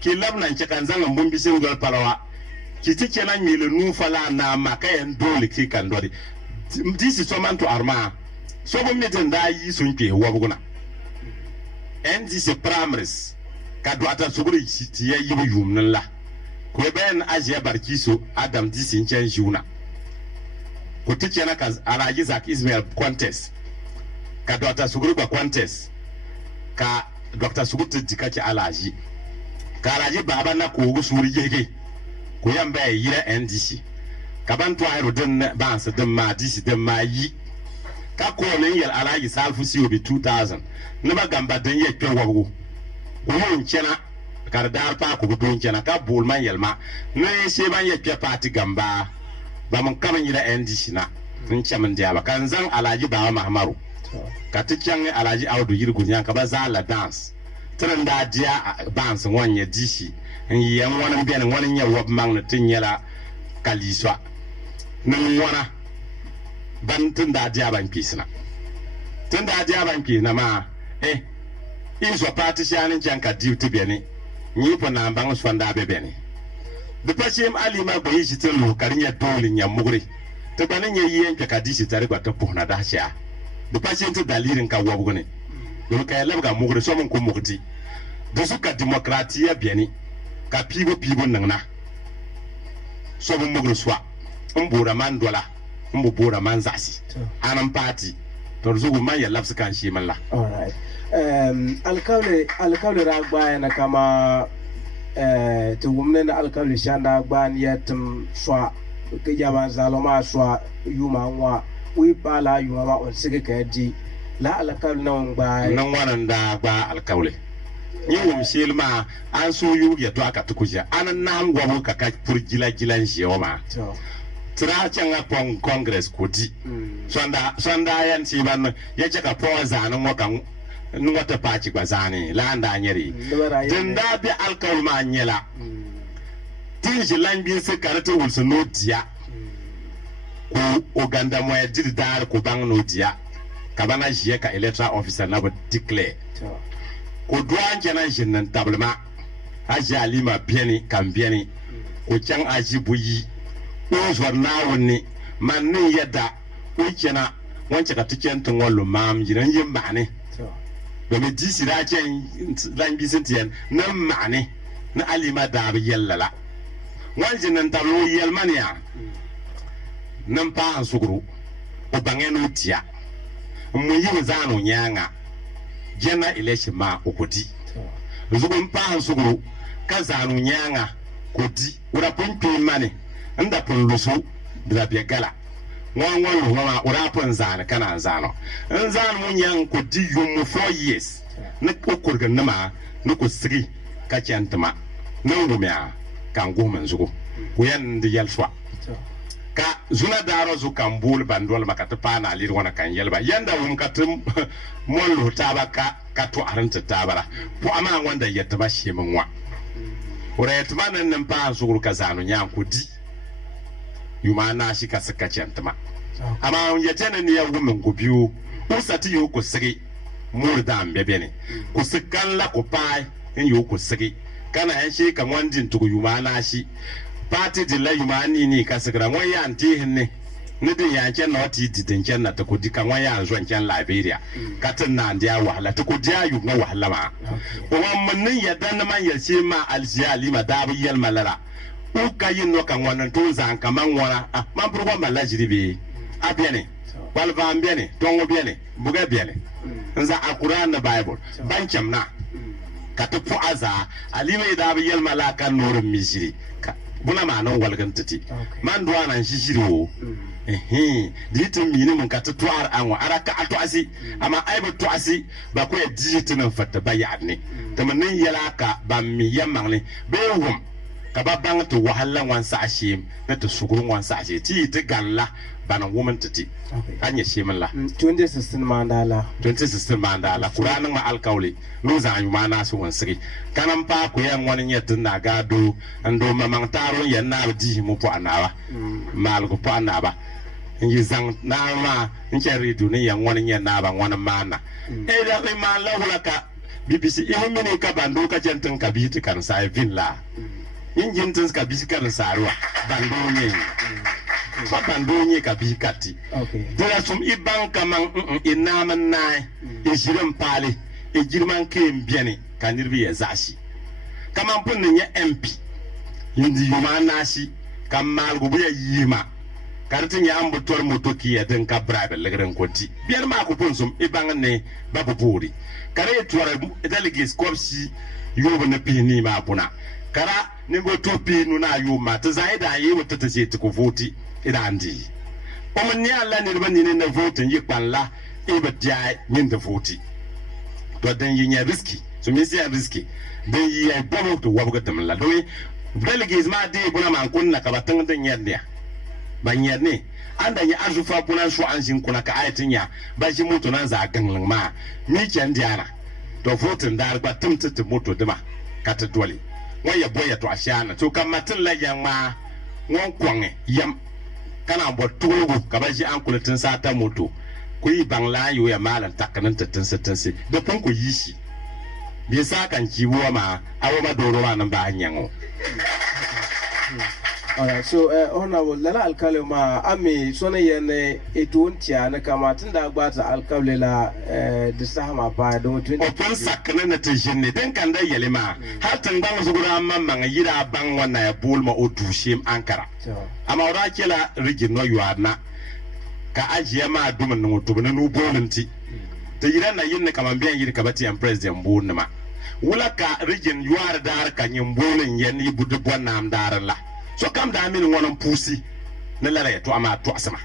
ki labnan ki kan zangan bumbi sin gol palawa ki tike nan mi le nufala na makayan dole ki kan dole disi so man to arma so bo mi den da yi sun ke wabuguna NDC primaries ka do ata suguri ti ya yi yumnan la ko ben ajiya barkiso Adam disi ncen juna ko tike na ka alaji Zak Ismail contest ka Dr. Suguru ba contest ka Dr. Suguru dikake alaji ka alaji baba na ko gusuri yege ko yamba yira NDC ka ban to ayro den ban sa den ma DC den ma yi ka ko len yel alaji salfu si obi 2000 ne ba gamba den ye pe wago ko yon chena ka dal pa ko don chena ka bol man yel ma ne se ban ye pe party gamba ba mun kama yira NDC na mun chaman dia ba kan zan alaji ba Mahmaru ka tikyan alaji Audu yirgu nyan ka ba za la dance tren da dia dance wonye dishi yan wani biyan wani ya wab magna tin yala kaliswa nan wana ban tun da dia ban pisna tun da dia ban pisna ma iso party shanin jan ka duty bene ni po na ban so nda bebene de pachim ali ma boyi shi tin lu karinya dole nya mugure to banin yayi yanke ka dishi tare ba ta pohna da sha de pachim to dalilin ka wabu ne do ka labga mugure so mun ko mugti da suka demokratiya bene ka pigo nan na so mun mugure swa mbura man dola mbura man zasi anan party to zugu man ya labsu kan shi man la. All right. alkawli ragba na kama to wumne na alkawli shanda gban yatum swa ke jaba zaloma swa yuma wa wi bala yuma ma on sige ka di la alkawli na ngba nan wanan da gba alkawli ni wum shilma an so yu ya to aka tukuja anan na ngwa ka ka purgila gilan shi ma tra changa pon congress kodi sonda yan si ban ya chaka po zanan wakan nwata pachi gwazani landa nyeri dinda bi alkawul ma nyela tinji lanbin se karata wulso no dia ko oganda mo ya didar ko bang no dia kabana jiye ka electoral officer na bo declare ko duan jana jinnan tablema aji alima bieni kambieni ko chang aji buyi ko zorna wonni manni yada ko kena wanca ka tiken tun wallo mam jiran yin bane domin disi da ken lanbi sintiyan nan ma'ane na alima da bi yallala waljin nan talo yalmaniya nan pa an suguru o bangeno tiya mu yi zanu nyanga jena election ma okodi zugun pa an suguru ka zanu nyanga kodi ura pompe mane nda pon lusu da bi gala wan wan ura pon zana kana zano in zan mun yan ko di yum 4 years na ko kurgan nama na ko sigi ka chantama nan gumya kan gomen zugo ko yan da yalswa ka zuna daro zu kan bul bandol makata pana lir wana kan yelba yanda wum katum mollo tabaka ka to aranta tabara ko ama wanda yattaba shemin wa ura yatma nan pa zuguru ka zanu nyan ko di yuma na shi ka saka chantama ama ya tana ne ya wumin ku biyu usati yo ku sigi murdan bebene ku sikan la ku pai in yo ku sigi kana yan shi kan wanjin tugu yuma na shi party di la yumani ni kasikra mo ya anti hinne ne din ya ken no ti din ken na to ko di kan wa ya zo ken Liberia katin na ndia wahala to ko dia yu no wahala ma o man nin ya dan man ya ce ma aljali ma da bi yel malara u ka yin no kan wannan to zan kaman wana man burwa malajiri bi abiane walva ambiane tongo biane buga biane nza alquran na bible bancam na kata fu aza alima da bi yel malaka nur misiri buna ma nan walgan tati man duwa nan shishiri wo ditin mini mun kata tuar anwa araka atuasi ama aibu tuasi ba ko ya ditin fatta bayani tamanin yalaka ba mi yamangni be wum ka ba bang to wahala wan sa ashim na to sugurun wan sa ashim ti te ganla bana woman tati anya shemin la 2016 mandala qur'anin ma alkawli no za yu mana su wan sigi kanan pa ko yan wani yetin na gado ando mamang taro yan na di mu po anawa mal ko po anaba ngi zang na ma nche redu ni yan wani yan na ba wani mana e da kai ma lahulaka BBC ihumini ka bando ka jentin ka biti kan sai vinla injin tins ka biti kan sarwa bando ni bando ni ka bi kati dara sum iban kaman inaman nai ejiran pale ejirman ke mbiane kanirbi ya zashi kaman punnin ya MP yindi yuma nashi kamal gubu ya yima kartin ya ambutor motoki ya den ka brabe legren konti biar ma ko ponsum iban ne babu buri kare tuara delegates kopsi yobo na pini ma puna kara ningo topi nuna yuma ta zaida yi wata ta ce ku voti idandi o man ni alla ni ban ni na vote yi kwanla e ba dia yin da voti to dan yin ya riski so mi sai riski dan yi ya bobo to wabuga tamla do delegates ma de buna man kunna ka batan dan yadda ban yadne anda ya azufa buna su an shin kuna ka ayatin ya ba shi mutu nan za ganlan ma mi kyan diana to votin da ba tumtutu moto dima ka ta dole waya boya to ashana to kan matin la yan ma won kwange yam kana bo tugu ka ba shi an kulatin sata moto ku yi bangla yo ya malan takanin tatin satansi da fun ku yi shi bi sa kan kiwo ma awo ma doro ma nan ba hanyan alright, so honorable lala alkali ma ami sona yene etuntia na kama tinda gbata alkali la disahama pa do 20 open sakana na tijinne den kan da yele ma har tan ban su gura man man yira ban wannan ya bulma o tushim ankara amma ora kila rigin no yuana ka ajiye ma dumin no tubuna no bolinti ta yira na yin kama biyan yiri kabati am president bunna ma wula ka rigin yuar dar kan yin bolin yani budu bonna am darala so kam da min wonon pusi na lara to ama to asama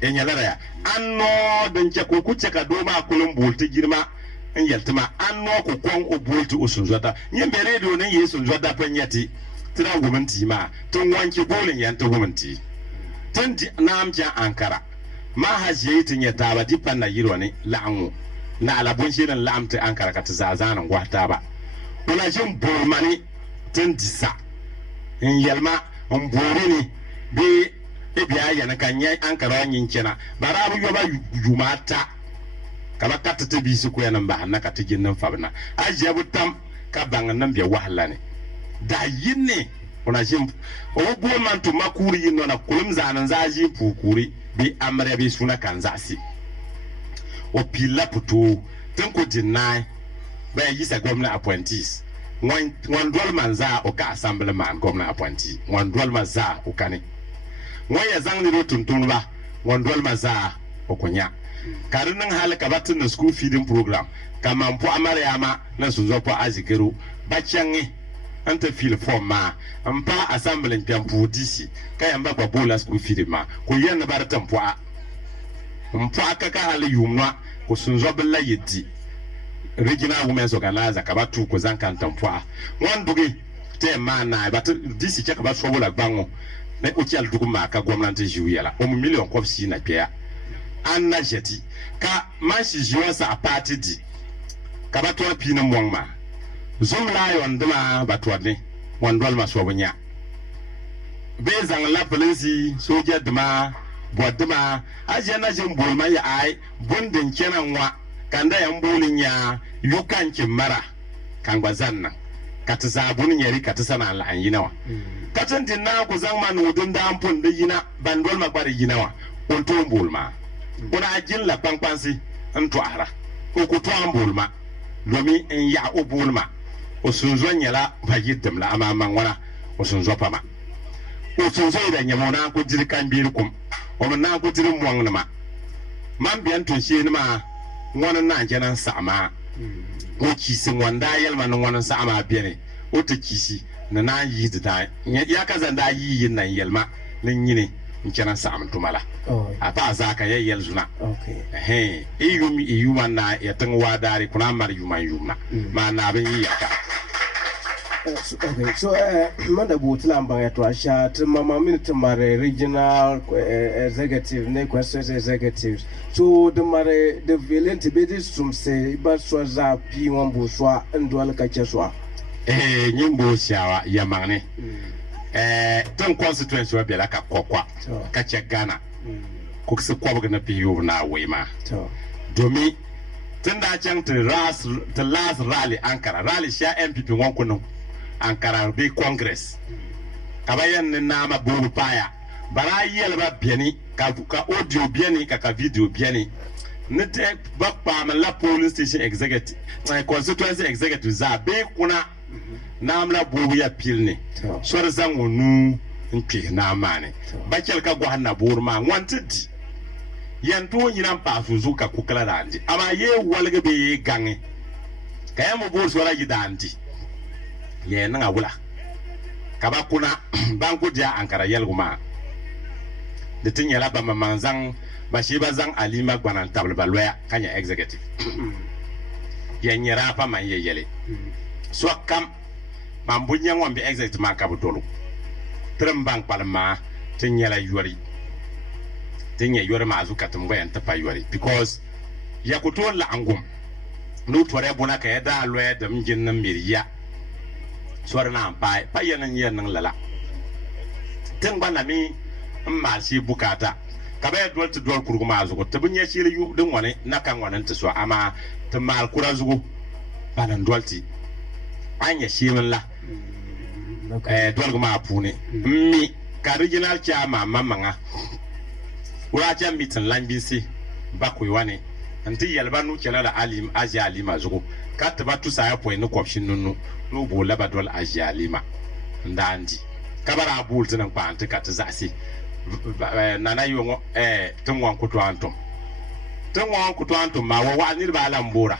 enya lara ya anno dan ce ko kuce ka do ma kulun bulti girma en yaltima anno ko kon o bulti usunzota nyembe radio nan yesu nzota panyati tira gumanti ma tun wanki bolin yan to gumanti tun di namja ankara ma hajiye tin ya taba di panna yiro ne la'anwo na alabun shirin la'amta ankara ka ta zazanan gwata ba wala jin bolmani tun disa in yalma on borini bi biya yana kanya an karawan yinkina barabu yoba yumata kala katta te bisu ko yana ba na katta ginnan fabna ajabu tam ka bangan nan biya wahala ne da yinne ona jin o bo man to makuri yinno na kulum zanan zaji pukuri bi amre bi suna kan zasi o pila putu tun ko jinnai ba yi sa gwamna appointees wan dwal man za o ka assemblyman gwamna appointee wan dwal man za o kane wan ya zang ni ro tuntun ba wan dwal man za o kunya karin nan halaka batun na school feeding program kaman po amaryama na sunzo po azigero bacyange anta fil form ma ampa assembly kampu disi kayan ba bola school feeding ma ko yan bar tampo a mpo akaka hali yumwa ko sunzo bella yedi regional women's organizer kabatu ko zankan tampwa wandugi te mana but disi chaka ba so bola gbango na uchi al dugu maka gwamnati jiwiyala o mu million ko si na pia anna jeti ka mashi jiwasa a party di kabatu api na mwangma zum lion dama batwane wandwal maso bonya bezang la police soja dama boduma ajena jimbol ma ya ai bundin kenan wa kanda yan bolin ya yukan mara kan bazan nan ka ti zaabuni nyɛli ka ti sana n laɣam yina wa ka tin di naan ku zaŋ ma ni o din daan pun di yina ban doli ma gba di yina wa o n toon booli maa o naa jin la kpankpansi n tɔhara o ku tɔɣam booli ma lomi n yaɣa o booli ma o sunzo nyɛla ba yiddim la amaa ma ŋwana o sunzo pama o sunzo yi da nyɛma o naan ku diri kambiiri kum o mi naan ku diri mɔŋ nima man biɛni tun shee nima ŋɔni naan chɛna n saɣa maa o kiisi ŋɔni daa yɛlima ni ŋɔni saɣa maa biɛni o ti kiisi ni naan yi di daa ya ka zan daa yi yin nan yɛlima ni nyini n chɛna n saɣam tuma la a pa a zaa ka ya yɛli zuna i yum i yuma na ya tiŋ waa daari kuna mari yuma yumna maa naa bin yi yaka Okay, so manda butila mbanga to asha mama minute mare regional executive ne questions executives so the villain tibedi sumse ba swaza pi wambo swa ndwal ka cheswa nyimbo shawa ya mangne ton constituency wa bela ka kokwa ka che Ghana ko se kwabga na pi yubna wema domi tunda chang to last rally Ankara rally sha MPP wonko Ankara be Congress kabayan ni nama bobu paya bara yelba bieni ka audio bieni ka video bieni nite bakpa la police station executive constituency executive za be kuna namla bobu ya pilni sor zangonu npi na mane bakel ka gwa na borma wanted yanto nyina pa fuzu ka kukala dandi ama ye walga be gange kayamo bor sora yidandi ye nanga wula kaba kuna banku dia Ankara yelguma de tinya la bama manzang ba shiba zang alima gwanan table balwaya kanya executive ye nyira pa man ye yele so kam mambunya ngombe executive man kabutolo trem bank palma tinya la yori tinya yori ma azuka tumgo en tapa yori because ya kutol la angum no tore bona ka da lwe da mjin nan miriya swara na ampai pa yanan yan nan lala tin bana mi amma shi bukata ka ba dol to dol kurguma zugo to bunya shi yu din wani na kan wannan to so amma to mal kura zugo banan dolti anya shi min la dol guma pune mi ka regional chairman mamanga wura jam mitin lambisi bakoy wani anti yalbanu kela da alim asia alima zugo ka taba tu sa ya point no kopshin nunu no bo laba dol asia alima ndandi kabara bul tinan pa anti ka tazasi nana yongo tungwan kutu antum ma wa ni ba lambora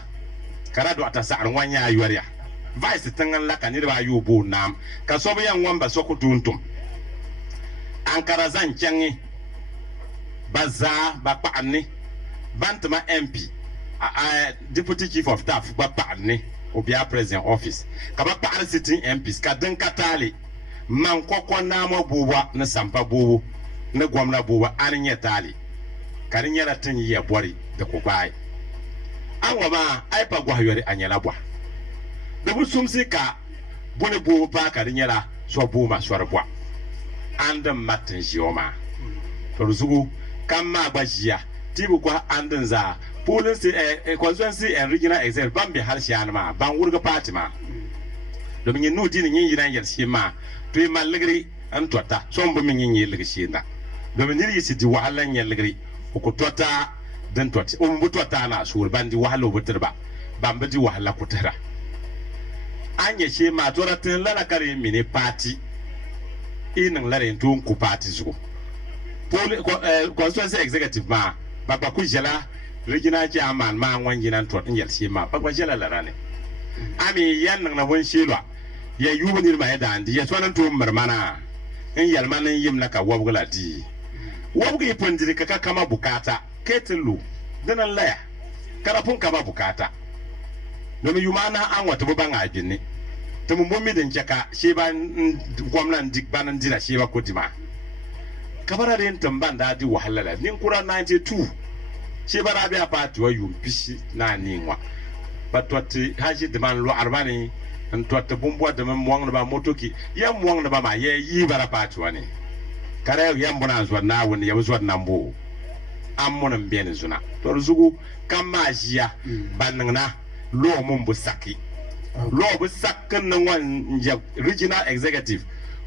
kara do atasa arwanya ayuria vice tangan la kanir ba yubo nam ka so yan wamba sokutu antum Ankara zan changi baza bakpani bantama MP deputy chief of staff bakpani obia president office ka bakpani sitting MPs ka den katale man kokko namo buwa na sampa buwu na gwamna buwa anya tali karin yara tin yi bori da ko bai anwa ma ai pa gwa yori anyala bwa da bu sumsi ka bune buwu pa karin yara so bu ma swar bwa andam matin jioma to zugu kama gbajia tibu kwa andin za police constituency and regional executive bambe harshe anma ban wurga party ma domin yin nudi ne yin yiran yarshi ma to yi malligri an tota so mbo min yin yilgi shi na domin ni yisi di wahalan yilgri ko tota dan tota mbo tota na sur bandi wahalo butirba bambe di wahala kutara anya shi ma to ratin lana kare mini party inin lare tun ku party zugo constituency executive ma baba ku jela regional chairman ma wanjina to in yarshi ma baba jela larane ami yan na won shilwa ya yuba ni ma da andi ya sonan to marmana in yalman yim na ka wabgula di wabgi pondiri ka kama bukata ketelu danan laya karafun kama bukata domin yumana an wata buban ajinni to mun bommi den jaka sheba gwamnan dik banan dira sheba kodima kabara den tamban da di wahalala nin kura 92 sheba rabi apati wa yumpishi na ninwa batwati haji de man lo arbani ntwata bumbwa de mwang ba motoki ya mwang ba ma ye yi bara pati wani kare ya mbona zwa na woni ya zwa na mbo amona mbene zuna to zugu kama jia banna lo mun busaki law bu sakkan nan wan regional executive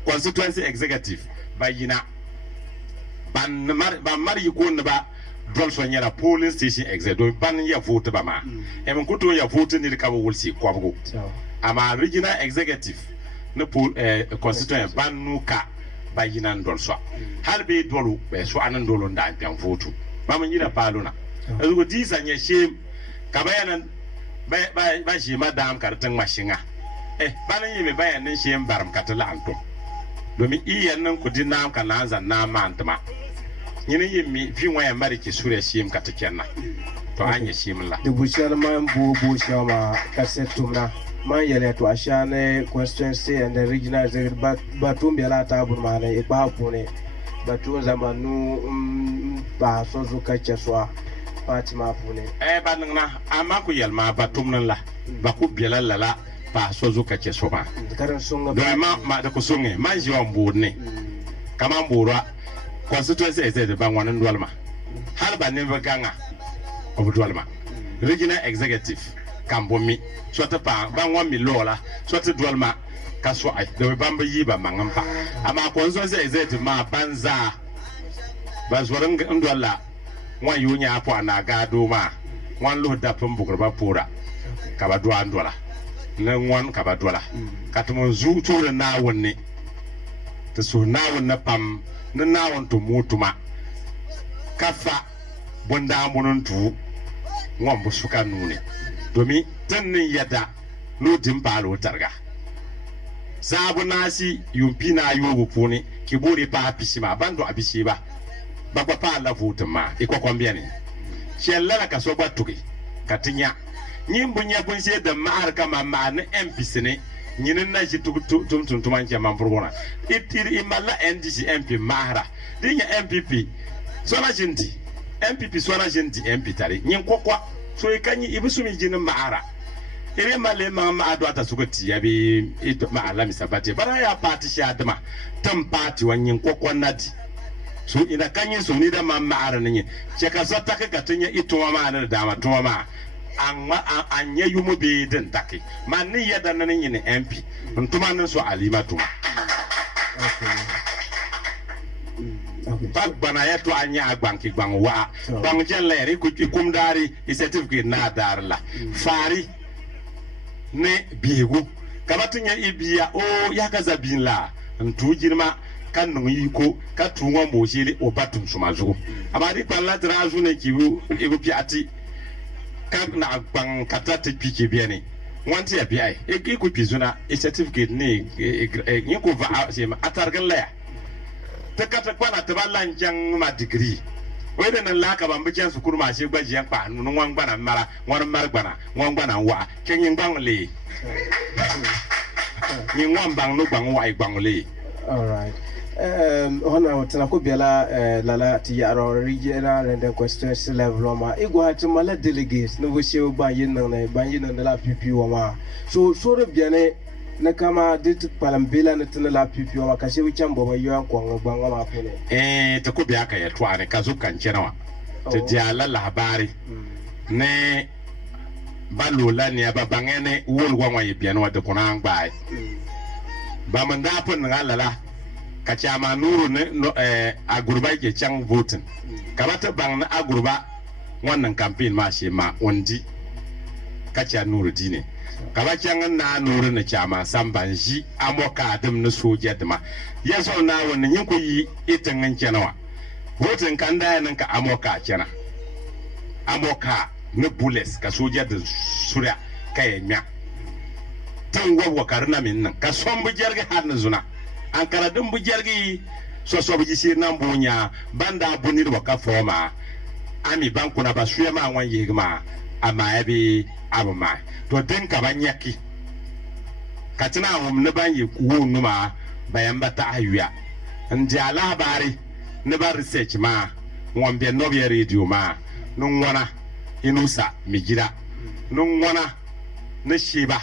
constituency executive bayina ban mar yi ko ba dol so nyara polling station executive ban ya vote ba ma e mun kuto ya vote ni ka wulsi kwabgo ama regional executive ne constituent ban nuka bayina ndol so har be dolu be so anan dolo nda pian vote ba mun yira paluna azugo disa nya shem kabayana ba shi madam kartin mashinga banan yi me bayanin shem baram katala anto domin iyan nan ku dinam kana zan na mantama nyine yimi fi waya mari ki sure shem katakenna to anya shem la de bushar man bo shama kasetumna man yele to ashane constituency and the regional executive batumbi ala tabur mane ipa pune batu zamanu ba sozu kacheswa Fatima pune banna amaku yelma batumnan la ba ku bielala la pa sozu kacheswa karan sunga do ma da kusunge man jiwa mburne kama mbura constituency executive ban wanan dolma har ba ne ba ganga obu dolma regional executive kambomi swata pa ban wan mi lola swata dolma kaso ai da ban ba yi ba mangampa ama constituency executive ma banza ba zoran ndola wan yunya apo ana gado ma wan lo da pum bukurba pura ka ba do andola na wan ka ba dola katumun zu to na wonne to so na wonna pam na nawon to mutuma kafa bunda munun tu ngom bu suka nune domin tannin yada no dimbalo targa sabu nasi yumpi na yobu puni kiburi pa pisima bando abishiba bakwa pa la vutuma ikokwambia ni chella ka so batuki katinya nyimbu nya bunse da ma'ar kama ma'an MPC ne nyinin na shi tum tumanke man burgona itiri imalla NDC MP mahra dinya MPP sona jinti MPP sona jinti MP tari nyin kokwa so ikanyi ibusumi jinin ma'ara ire male ma ado ata sugoti yabi ito ma alami sabati bara ya party sha dama tam party wanyin kokwa nadi so ina kanyi so ni da ma ma'ara ne che ka zata ka gatunya ito ma na da ma to ma anya yumu be den take man ni yada nan yin MP ntuma nan so alima tuma bag bana ya to anya agbanki gbanwa bang jelle ku kumdari certificate na darla fari ne biegu kabatunya ibia o ya kaza binla ntu jirma kan no yiko ka tunwa mojili obatum sumazu amadi kwalla trazu ne kiwu ego piati kan na bang katata pike biane wanti ya biai ku pizuna certificate ne yiko va atargan la takata kwana taballan jan ma degree wede nan laka ban bikin su kurma shi gbaji yan pa nun wan gbana mara wan mar gbana wan gbana wa kenyin gbangle yin wan bang no gbang wa gbangle. All right. Hona tana ko biala lala ti aro regional and the constituency level ma igwa ti mala delegates no bo shew ba yin nan la PP wa ma so re biane na kama dit palambela na tana la pipi wa kashe wuchan boba yoyan kwanga banga ma fune ta ko biya ka ya tuwa ne ka zo kan cenawa ta diala labari ne balola ne ba bangene wol wa yi biya no da kuna an bai ba man da fun ngalala ka chama nuru ne agurba ke chan voting ka bata bang na agurba wannan campaign ma she ma ondi ka cha nuru dine kabakin na nuru na chama samban shi amoka adam na soja dama ya so na wannan yin kuyi itin an kenawa votin kan da nan ka amoka kena amoka na bullets ka soja da sura kai nya tan gwabwa karna min nan ka son bujargi har na zuna an karadin bujargi so buji shi nan bunya banda bunir wa ka foma ami bankuna ba suya ma wan yigma amma yabi abuma to den ka banyaki katina hum ne ban yi kuwo numa bayan bata ayuya ndi alabari ne ba research ma won be no be radio ma nun wana inusa migira nun wana ne shiba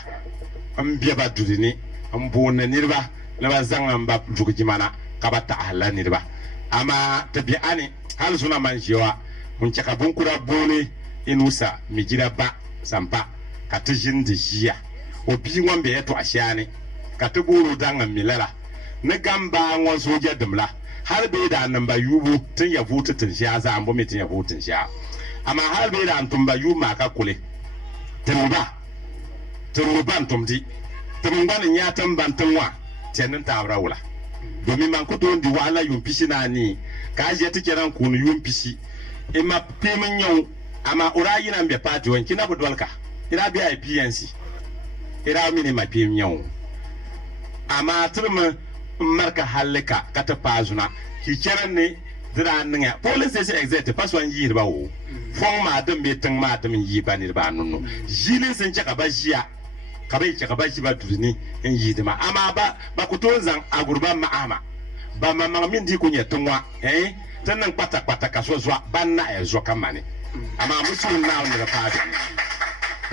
an biya ba dudini an bona nirba ne ba zangan ba jugijimana ka bata ahla nirba amma tabi'ani hal suna man jiwa mun caka bunkura bone inusa migira ba sampa katijin de jia o bi ŋwan be to ashani ka to buru danga milara ne gamba ŋwan soja dimla har be da nan ba yubu tun ya vuta tun sha za ambo mitin ya vutun sha amma har be da antum ba yu ma ka kule turuban tumdi tumban ya tamban tunwa tenin tabra wula domin man ko don di wala yum pishi na ni ka je tike ran kunu yum pishi ima pemin yau amma urayi nan be party wanki na budwalka ira bi IPNC ira mini ma pemin yau amma turma marka halika kata pazuna ki keran ne dira ninga police station exit paswan yi ba wo fon ma dum be tan ma dum yi ba ni ba nunu jilin sun ka ba jiya ka bai ka ba shi ba duni in yi dima amma ba ku to zan agurban ma ama ba ma min di kunya tunwa tan nan pata ka so zwa ban na e zo kamane amma musu na on da pa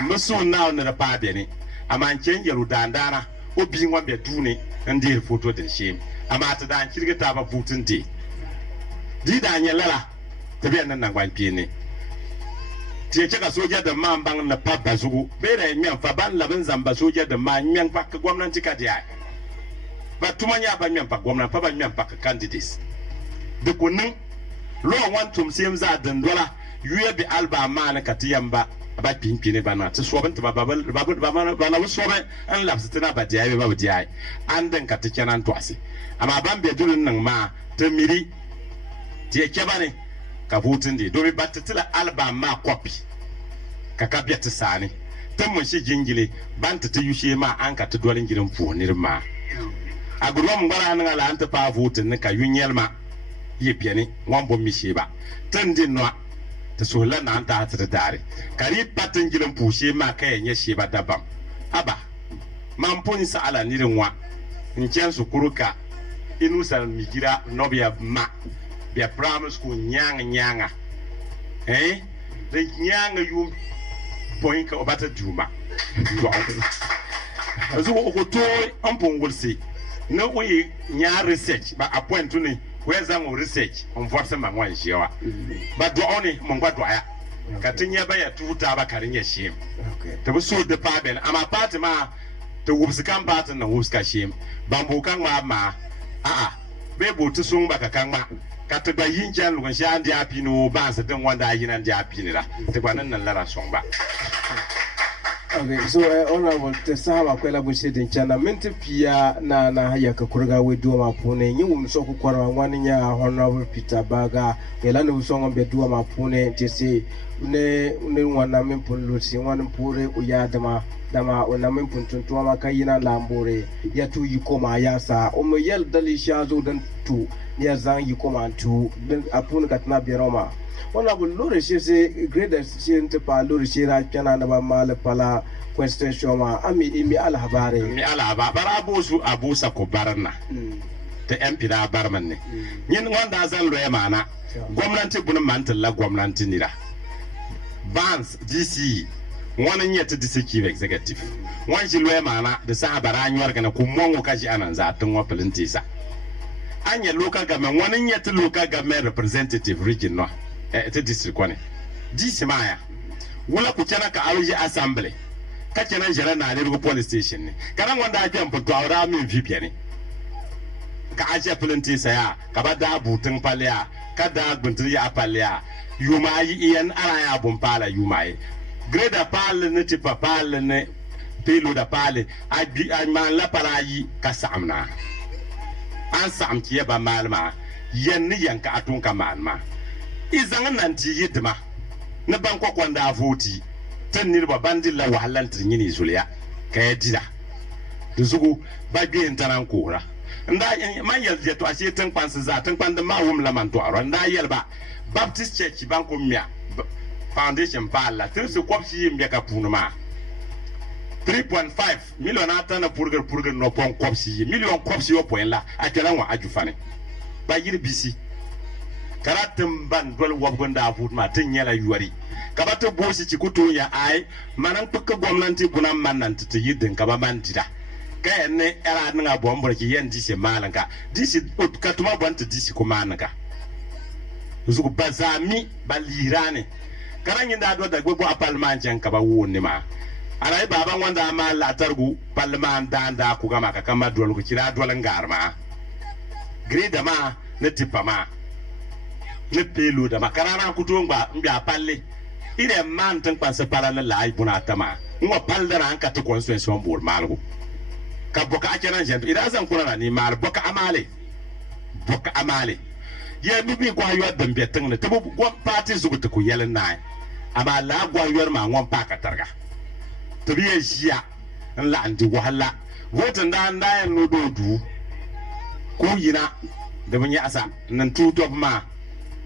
musu na on da pa be ni amma ken yaru dandana obi nwa be duni ndi foto da shi amma ta dan kirga ta ba butun di da anya lala ta biyan nan gwan ne tie ka soja da man bang na pa bazugu be da miyan fa ban laban zamba soja da man miyan pa ka gwamnati ka dia ba tumanya ba miyan pa gwamnati pa ba miyan pa ka candidates da kunnin lo wantum sem za dan dola yuya bi alba man ka tiyamba ba pimpine ba na ta so ban ta ba na so ba an labs tana ba dia ba dia an dan ka take nan to ase amma ban be dulun nan ma ta miri tie ke bane ka vutun di domin ba ta tila alba ma copy ka biya ta sani tan mun shi jingile ban ta yushe ma an ka ta dolin gidan fonir ma a gurwan ngara nan ala an ta fa vutun ne ka yunyel ma ye piani wan bom mi she ba tan din no ta so la na an ta ta dare kari patin gidan pushe ma kai nya she ba dabam aba man pun sa ala nirin wa in ken su kuruka inu sal mi gira nobia ma bia primary school nyanga de nyanga yum point ka obata juma azu ko to ampon gulsi no we nya research ba appoint ni we za mo research on force ma wan shewa ba do oni mo ngwa do aya ka tinya ba ya tuta ba karin ya shem to bu so de pa ben ama part ma to wubs kan part na wubs ka shem bambu kan ma be bo to sun ba ka kan ma kata ba yin jan lugan sha ndi api no ba sa dan wanda yin ndi api ni la te ba nan lara somba. Okay, so honorable te sahaba kwela bushe din chana mente pia na ya ka kurga we do ma pune nyi wum so ku kwara wani nya honorable Peter Baga yela no so ngombe do ma pune te se ne wana men pun lusi wana pure uya dama ona men pun tuntu ma kayina lambore ya tu yi koma ya sa o mo yel dali shazo dan tu ya zan yi koma tu dan apun katna biroma ona bu lore se grade se nte pa lore se ra kana na ba mal pala question shoma ami imi alhabare mi alaba barabusu abusa ko barna te MP da barman ne yin wanda zan loye mana gwamnati bunun mantalla gwamnati nira Vance DC wani yata DC chief executive wani shi loye mana da sa bara anyuwar kana kumon kaji anan za tun wa pilintisa anya local government wani yata local government representative region no ita district kwane DC maya wala ku kana ka alji assembly ka kana jara na ne police station ne kana wanda ake amfito awra min VP ne ka aje pilintisa ya ka ba da butun palya ka da gunturi ya palya yumayi iyan ana ya bumpala yumayi greda pal ne tipa pal ne pelo da pal abi man la parayi ka samna an sam ki ba malma yen ni yanka atun ka malma izan nan ti yidma ne ban ko kwanda voti tan ni ba bandin la wahalan trinyini zuliya ka yadida duzugu ba gbe tanan kora nda man yelje to ashe tan kwansa za tan kwanda ma wum la man to aro nda yelba Baptist Church banko mia foundation pala tirsu kopsi mbia ka punuma 3.5 million atana purger no pon kopsi million kopsi yo point la akela wa ajufane ba yiri bisi karatum ban dol wabgonda afut ma tin yela yuwari kabata bosi ci kutu ya ai manan tukka gwamnati bunan mannan ta yidin ka ba man dida kay ne era nga bombor ki yen disi malanka disi katuma bonta disi ko manaka zugu bazami balirane karanyi da do da gbogbo apartment jan ka ba woni ma alai baba wanda ma latargu palman danda ku gama ka kama dole ku kira dole ngarma greda ma na tipa ma ne pelu da makarana ku to ngba mbia palle ire man tan panse pala la lai buna tama ngo palda ran ka to constitution bor malgo ka boka akena jento ira zan kuna ni mal boka amale ye mi bi gwa yo dambe tan ne tabo gwa party zugutu ku yelen nai ama la gwa yor ma ngon pa ka targa to bi ya la andi wahala votin da nda no do du ku yina da mun ya asa nan tuto ma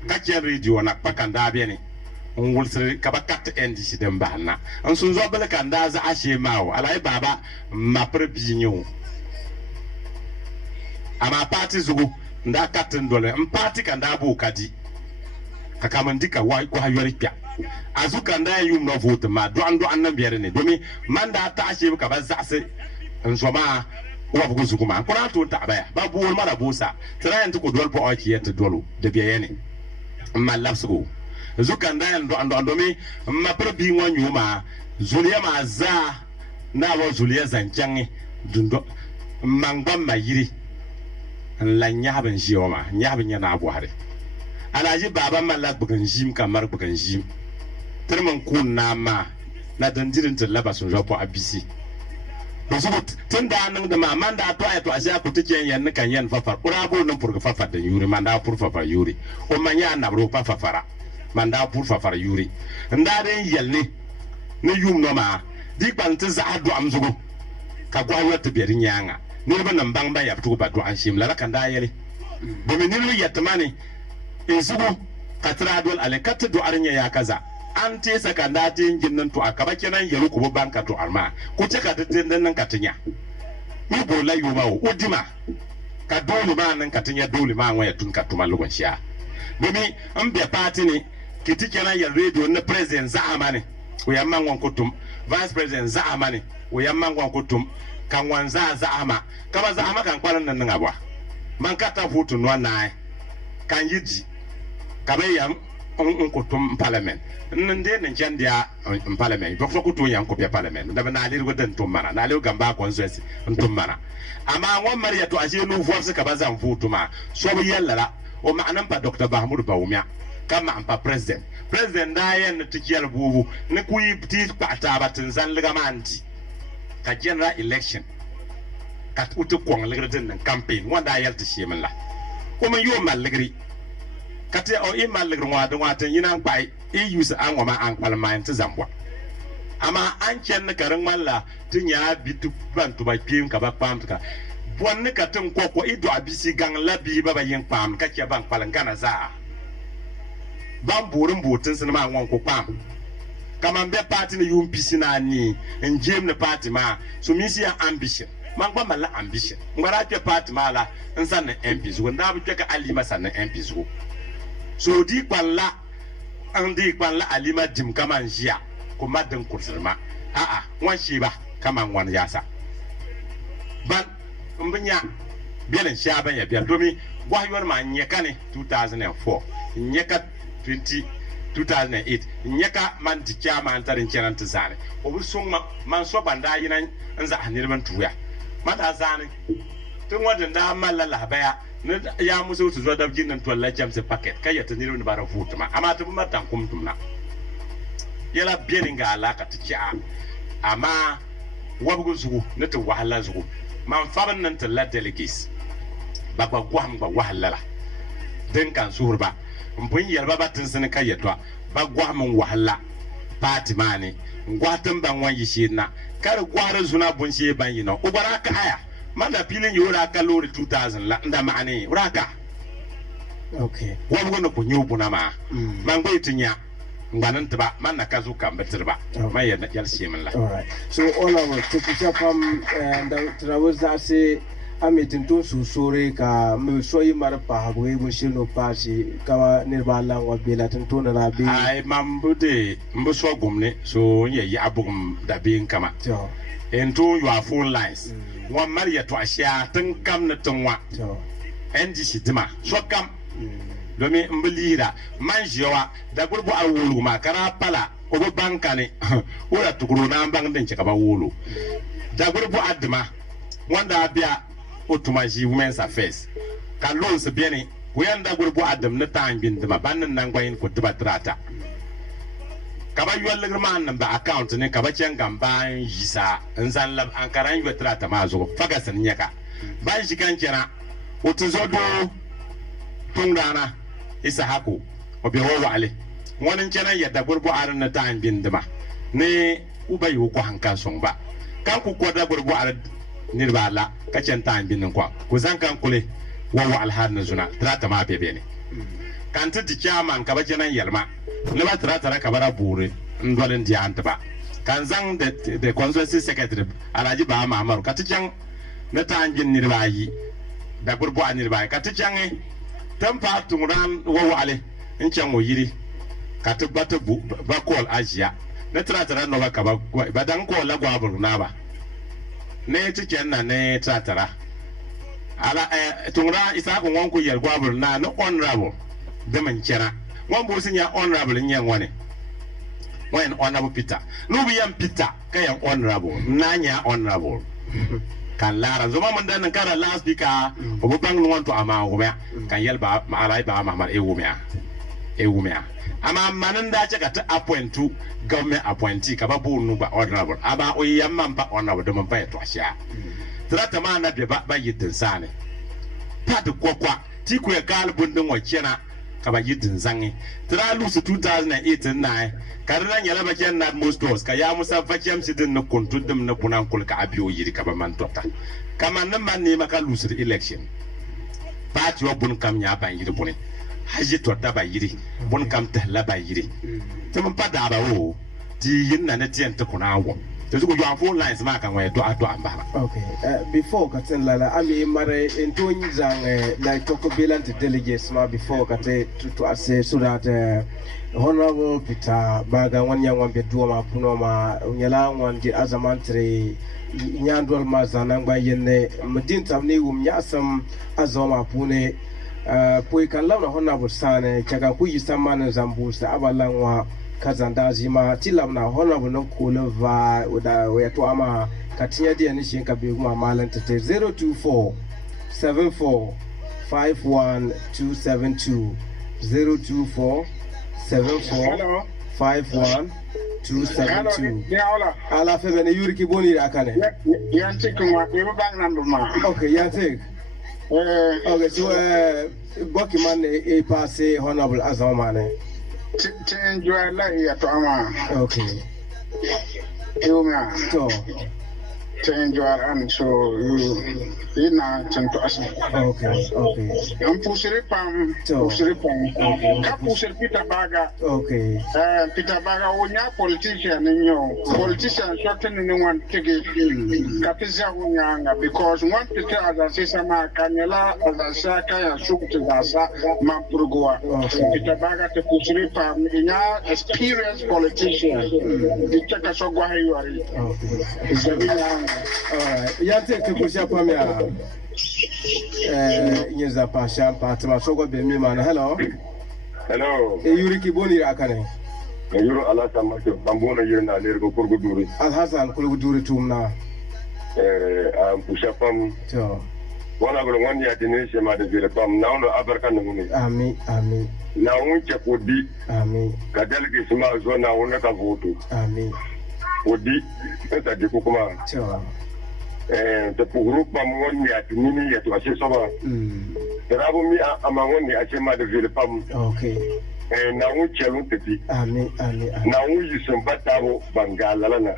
kakken radio na pakan da be ne on wulsir ka bakat NDC den bahna an sun zo bala kan da za ashe mawo alai baba ma prebinyo ama party zugu nda katin dole in party kan da bu kadi ka kamandika wa ko hayori pya azuka nda yum no vote ma do ando annan biyar ne domin man da ta ashe ka ba za sai in so ma wa bugu zugu ma kuna to ta baya ba bu wol mara busa tarayan to ko dol po o kiyata dolo da biye ne amma lapsugo zuka nda ando ando mi ma probi won yuma zuliya ma za na wa zuliya zanjangi dundo mangba mayiri la nyaben jioma nyaben yana buhari alaji baba malak bugan jim kamar bugan jim terman kun na ma na dandirin tallaba sun rapo abisi basubut tunda nan da maman da to ayo asiya ku tike yan kan yan fafar urabo nan furga fafar da yuri manda fur fafar yuri o manya na bro fafara manda fur fafar yuri nda den yelni ne yum no ma di kwantin za adu amzugo ka gwa wata biyarin yanga ni ba nan bang ba ya tuku ba do an shim la kan da yele domin ni yatmani isugu katra dol ale kat do arnya ya kaza an te sakanda tin jinnan to akaba kenan yaru ku banka to arma ku ce ka tin nan katinya ni bo la yuba o udima ka dole ba nan katinya dole ma waya tun ka tuma lugon sha domin an be party ne kiti kenan ya radio na president za amane o yamma ngon kutum vice president za amane o yamma ngon kutum kan wanza za ama kama za ama kan kwalan nan abwa man kata futu no na kan yiji kabe yam on kutum parliament nde nan jandia parliament bokko kutu yan ko be parliament da na lir godan to mana na le gamba consensus to mana amma won mariya to ashe nu force ka bazan futu ma so bi yalla o ma'anan pa dr bahmud bawumia kama ampa president da yan tikiyal bubu ne kuyi ti pata batin zan liga manti ka general election ka utu kwang ligrin nan campaign wanda yalta shi min la ko man yo mal ligri ka te o i mal ligrin wa tan yinan pai i use an wa ma an palma ta zambwa amma an ken karin malla tun ya bitu ban to ba pim ka ba pam ka bon ka tun ko ido abisi gang labi ba yin pam ka ke ban palangana za ban burin butun sun ma wan ko pam kama be party ni UPC na ni njem ne party ma so mi si ambition man gba mala ambition ngara ke party ma la nsan ne MP zo nda bu ka alima san ne MP zo so di kwalla andi kwalla alima dim kama njia ko madan kursirma wan shi ba kama wan yasa ban mbinya bielen sha ban ya biel domi gwa yor ma nyeka ne 2004 nyeka 2008 nyaka man tikya man tarin kenan ta zane obu sun man so banda yinan an za anirban tuya mata zane tun wajen da mallala baya ya musu su zo da jinnan to Allah jamse packet kai ya tanirun bara futuma amma tubu matan kumtumna yala biyenin ga alaka tikya amma wabgun su na ta wahala su man faban nan ta la delegates baba gwam ba wahala den kan surba mbun yalba batin sun kai yato ba gwamin wahala Fatima ne gwatan ban wani shi na kar gwara zuna bun shi ban yi na ubara ka aya manda filin yora ka lori 2000 la nda ma'ane uraka okay wabu gono ko nyobu na ma man bai tunya nganan ta ba man na ka zo kan batir ba mai yadda yal shi min la alright so all our to pam da trawos da se amitin to su sore ka mu soyi marpa hagwe mu shino pasi kama nirba Allah wa bela tin to na bi ai mambude mbuso gumne so ye ya abugum da bin kama to into your phone lines wan mariya to asha tun kam na tunwa to NDC dima so kam domin mbulira man jiwa da gurbu awulu ma kara pala obo bankani ora tukuru na bang den chaka ba wolo da gurbu adma wanda bia otumaji women's affairs kan loan se bieni wanda gurbu adam na tan bin dama bannan nan gwayin ko tibatrata kaba yuwal girman nan ba account ne kaba can gamba yisa nzan lab an karan yuwatra ma zo faga san nyaka ban shi kan kira otun zo do tungana isa hako obe wo wale wonin kenan yadda gurbu aran na tan bin dama ne ubai ko hankan son ba kan ku ko da gurbu aran ni ba la ka can tan bin ko ku zan kan kule wo alhar na zuna trata ma bebe ne kan ta chairman kaba kenan yalma ne ba trata ka bara bure ndolin di antaba kan zan de constituency secretary alaji ba ma amaru ka ta can na tan bin ni ba yi da gurbu an ni ba ka ta can tampa tungran wo wale in can wo yiri ka tabbata ba kol ajiya na tratara no ba ba dan ko la gwa buru na ba ne tiken na ne tratara ala tungra isa ko won ko yel gwa buru na no honorable de man kera won bo sinya honorable nyen wane wen honorable Peter no bi yam Peter kayan honorable nanya honorable kan lara zoma man dan kara last speaker o bang no to ama ko kan yel ba alai ba Muhammad ewumia ama manan da ce ka ta appointu government appointee ka ba bunu ba honorable aba o yamman ba honorable do man ba to asha trata ma na ba yidin sane pat kokwa ti ku ya galbun din wakena ka ba yidin zangi tra lusu 2008 na karran yala ba ken na most dos ka ya musa fakem sidin na kuntudum na bunan kul ka abiyo yiri ka ba man tota kama nan man ne maka lusu election pat yo bun kam nya ban yiri bunin haji to da ba yiri bun kam ta la ba yiri to mun pa da ba o ti yin na ne tien to kuna wo to su ko yo phone lines ma kan wa to ato amba okay before ka ten lala ami mare into nyizang like to ko bilant delegates ma before ka te to ase so that honorable Peter Baga wanya wambe duwa ma puno ma nyala wandi azamantre nyandol ma zanangba yenne mudin tamni wum nyasam azoma pune poi kan launa honorable sane kaga ku yisamana zambusa abalanwa kazanda zima tilamna honorable no kulova da wato ama katinya dia ni shinka be kuma malanta 024 74 51 272 024 74 51 272 ala fe bene yuri ki boni akane yanti kuma e bang nanduma okay yanti okay so boki man e passé honorable azamane enjoy la ya to ama okay euma to enjoy and so ina tanto asa okay am pusire pam ka pusire Peter Baga okay Peter Baga wonya politician nyo politician shorten ni one tege kapisa wonya because one Peter azasisa ma kanyela azasaka ya shukti zasa mampurugwa Peter Baga te pusire pam ina experienced politician itaka sogwa hayari alright yate ke kusha pamya nyeza pasha patma sogwa be mi mana hello yuri ki boni akane yuru ala sama to bambona yena lergo kurgu duri alhasan kurgu duri tumna am kusha pam to wala golo wani ya dine she ma de zire pam na ono abarka na nguni ami na unche kodi ami ka delegate sima zo na ono ka voto ami kodi esa de kuma to te pugru pam woni ya tinini ya to ashe soba Rabu mi amangoni ache ma de zire pam okay na unche lu tepi ami na uyi sempata bo bangala lana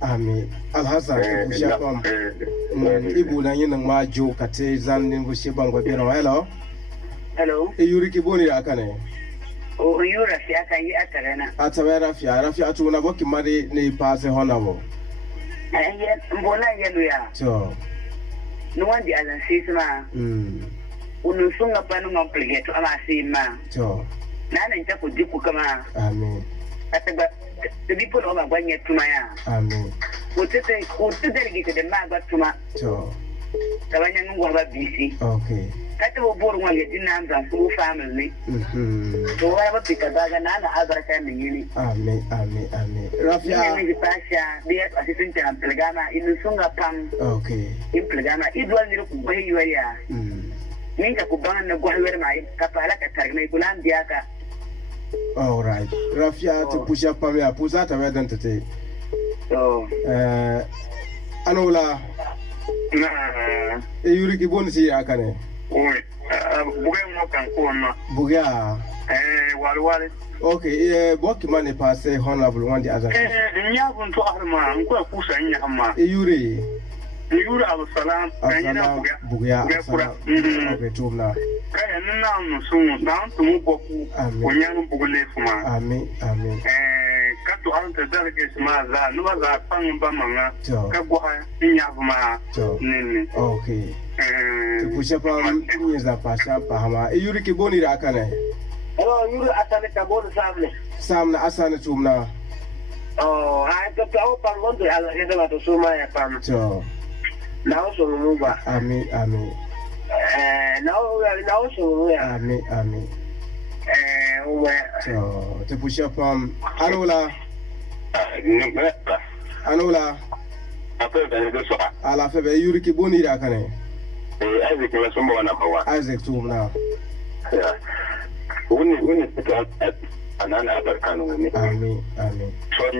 ami alhasan kusha pam ibu na yin ma jo kate zannin bu shi bangwa biro hello yuri ki boni akane o yura fi aka yi atarena atawera fi arafi atuna boki mari ne passe honabo mbona yelu ya to no wandi alan sisma unusunga panu ngompligeto ama sima to nana nta ko diku kama amen ataba bipo no ba gwanye tuma ya amen utete delegate de maga tuma to tabanya ngwa ba bisi okay kati bo bor ngwa yedi nanza fu family to wa ba pika daga nana abaraka mingini amen rafia ni pasha dia assistant am plegama inu sunga pam okay in plegama idwal ni ku bayi waya ninka ku bana na gwa wer mai kapala ka tarne kulan dia ka all right rafia to push up pam ya pusa ta wedan tete to anola na yuri ki bonsi akane oi buga mo kan ko na buga wale okay boki mane passe honorable wandi azan nya bun to arma ko kusa nya amma yuri absalam assalam buga okay tumna kaya nna musun na tumu boku onyan bugule fuma amen kato anta dalke ma za no za pan ba manga ka gwa nya fuma nini okay to pusha pa nyeza pasha pa hama yuri ki boni ra kana yuri atale ka bon samna asana tumna ai to pa pa ngondo ala ida ba to suma ya pam na so mu ba amen na so ya amen to pusha pa anola ala febe yuri ki boni ra kana Isaac la somba wana bawa Isaac tumna woni pita anana abarkanu woni amen for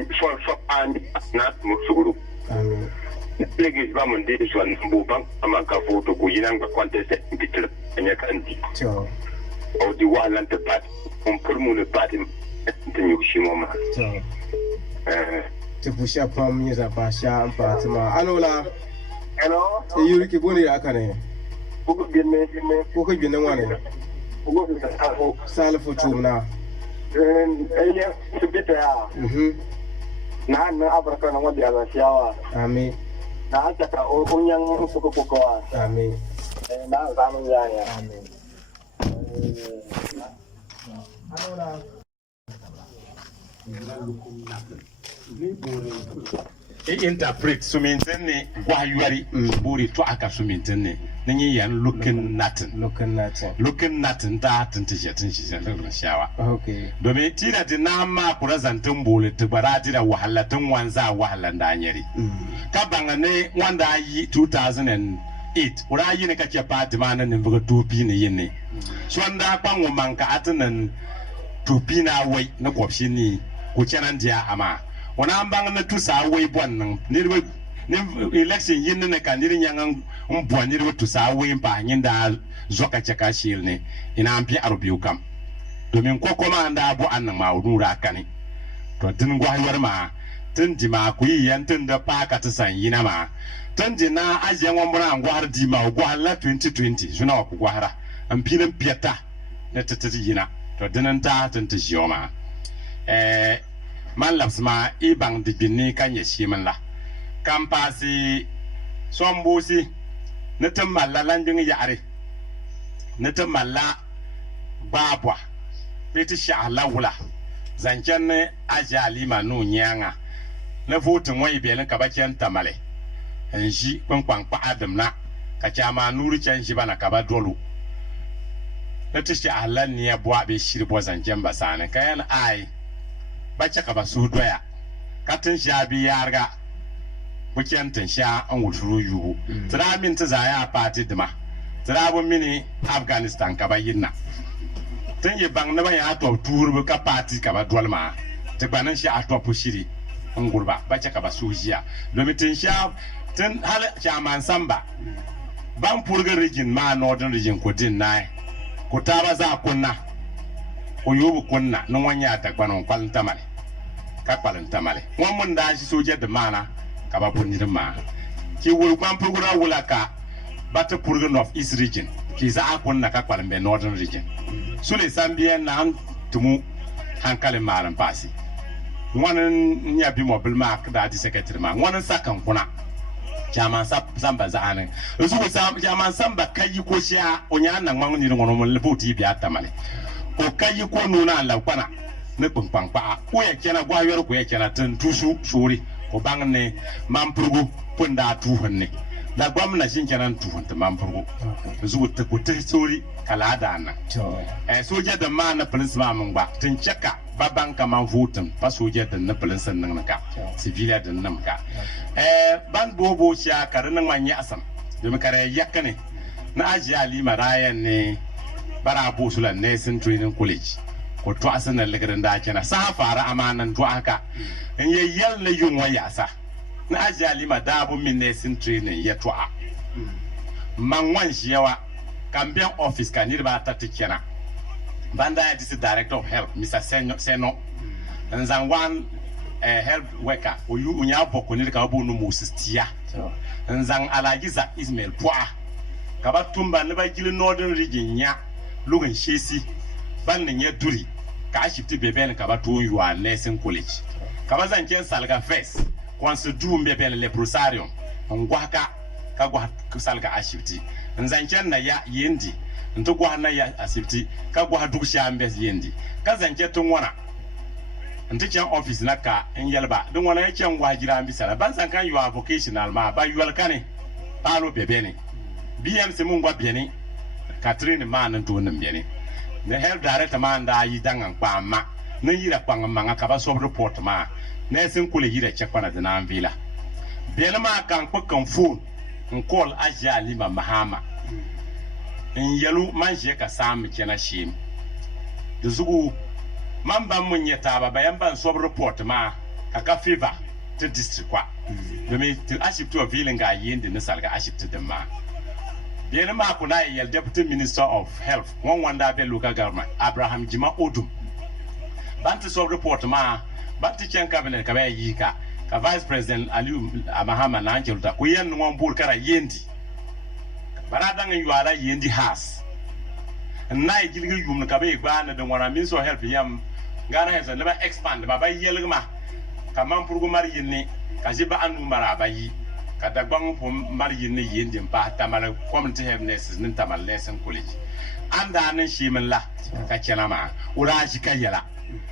and not musuru amen legi ba mun de so an bu ban ama ka foto ko yinan ga contest bitir anya kanti o di walan te pat on pour mu le pat te nyu shimoma te pusha pam nyeza pasha ampatima anola hello yuri ki boni ra kana ko ko binne wane salfo tumna ya subita ya na abaraka na wadi ala shawa amen na hata ka onyan ufuko kwa amen na zamu ya amen interpret sumintene gwayari buri to aka sumintene nanyi yan looking natin ta tintishe tin shawa okay domin tira dinama kurazantin bole tibara tira wahalatin wanza wahalan da anyari ka bangane wanda yi 2008 ura yi ne kake party ma nan buga topi ne yin so wanda kwanwo manka atinan topi na wai na kwafshi ni ko kenan dia ama wana ambang na tusa wai bon nan ni election yin ne kan ni nyangan bon ni tusa wai pa nyinda zoka chaka shil ne ina ampi arubiu kam domin ko kuma anda abu annan ma nura kani to din gwayar ma tun di ma ku yi yan tun da paka ta san yina ma tun di na aje ngwambura ngwar di ma gwala 2020 suna ku gwara an filin piyata na tatati yina to dinan ta tun ta jiyoma man labs ma ibang di binni kan ya shi man la kan pasi sombusi na tamalla landin yare na tamalla babwa beti sha'ala wula zancen ne ajali ma nu nyanga na votin wai belin ka bakin tamale an shi kwankwan pa adam na ka chama nuru can shi bana ka ba dolu na tishi ahlan ne ya bwa be shirbo zancen basane kayan ai bace ka ba su doya katin sha bi yarga buken tin sha an wuturu yugo tsira min ta zaya party dima tsira bun mini Afghanistan ka ba yinna tun yi bang na ba ya to turbu ka party ka ba dolma ta banan shi a to shiri an gurba bace ka ba su jiya domin tin sha tun hal chaman samba ban purga region ma northern region ko din nai ko ta ba za kunna o yobu kunna no wanya ta gbanon kwalta male ka kwalta male won mun da shi soje da mana ka ba bunni ma ki wul ban purga wula ka bata purga north east region ki za kunna ka kwalbe northern region sule sambia na tumu hankalin malan pasi wannan nya bi mobil ma da di secretary ma wannan sakan kuna chaman samba zaane su chaman samba kai ko sha onya nan man ni ngono mun lebuti bi atamale ko kai ko nuna la kwana ne kpangpang pa ko ya kena gwa yor ko ya kena tan tusu suri ko bangne man purgu punda tu hanne la gwamna shin kenan tuhunta mamfurgo zuwa ta kuta sori kala da nan soja da ma na police ma mun ba tun cheka baban ka man votin fa soja da na police nan ka civilian da nan ka ban bobo sha karin nan manya asam domin kare yakka ne na aji ali marayan ne bara bosula Nelson Training College ko to asana legarin da kenan sa fara amanan to haka in yayyal na yun waya sa na aji ali madabu min Nelson Training ya to a man wan shi yawa Cambian office ka nirba ta tikena banda ya disi director of health Mr. Seno nzan one health worker oyu unya boko ni ka bo no mosistia nzan alagiza Ismail Pwa ka ba tumba ne ba gili northern region nya lugan shesi ban ne nya duri ka shifti bebe ne ka ba to yuwa nursing college ka ba zan ken salga first kwansu du mbebe le prosarium ngwaka ka gwa salga ashifti nzanchen na ya yendi nto gwa na ya asifti ka gwa duk shambe yendi ka zanche tun wana nto chen office na ka nyelba dun wana ya chen gwa jira ambi sala ban san kan your vocational ma ba yual kane palo bebeni BMC mun gwa beni Catherine man nto nan beni ne health director man da yi dangan kwa ma ne yira kwa manga ka ba sob report ma ne sen kule yira chekwana de na amvila beni ma kan ko kan phone call aja lima mahama in yalu manje ka sam kena shim da zugu man ban mun yata ba bayan ban sob report ma ka fever to district kwa domin til aship to feeling ga yindi na salga aship to ma bien ma kuna yel deputy minister of health wanda be local government Abraham Jima Odum ban to sob report ma ban to chen cabinet ka ba yika ka vice president Aliu Mahama na anjeluta ku yen won bur kara yendi barada ngi wala yendi has na igilgi yum ka be gba na don wana min so help yam ngana hesa leba expand ba ba yelgma ka man purgo mari yinni ka jiba anu mara bayi ka dagbang po mari yinni yendi pa tamala community health nurses nin tamal lesson college anda nan shi min la ka kena ma ura shi kayela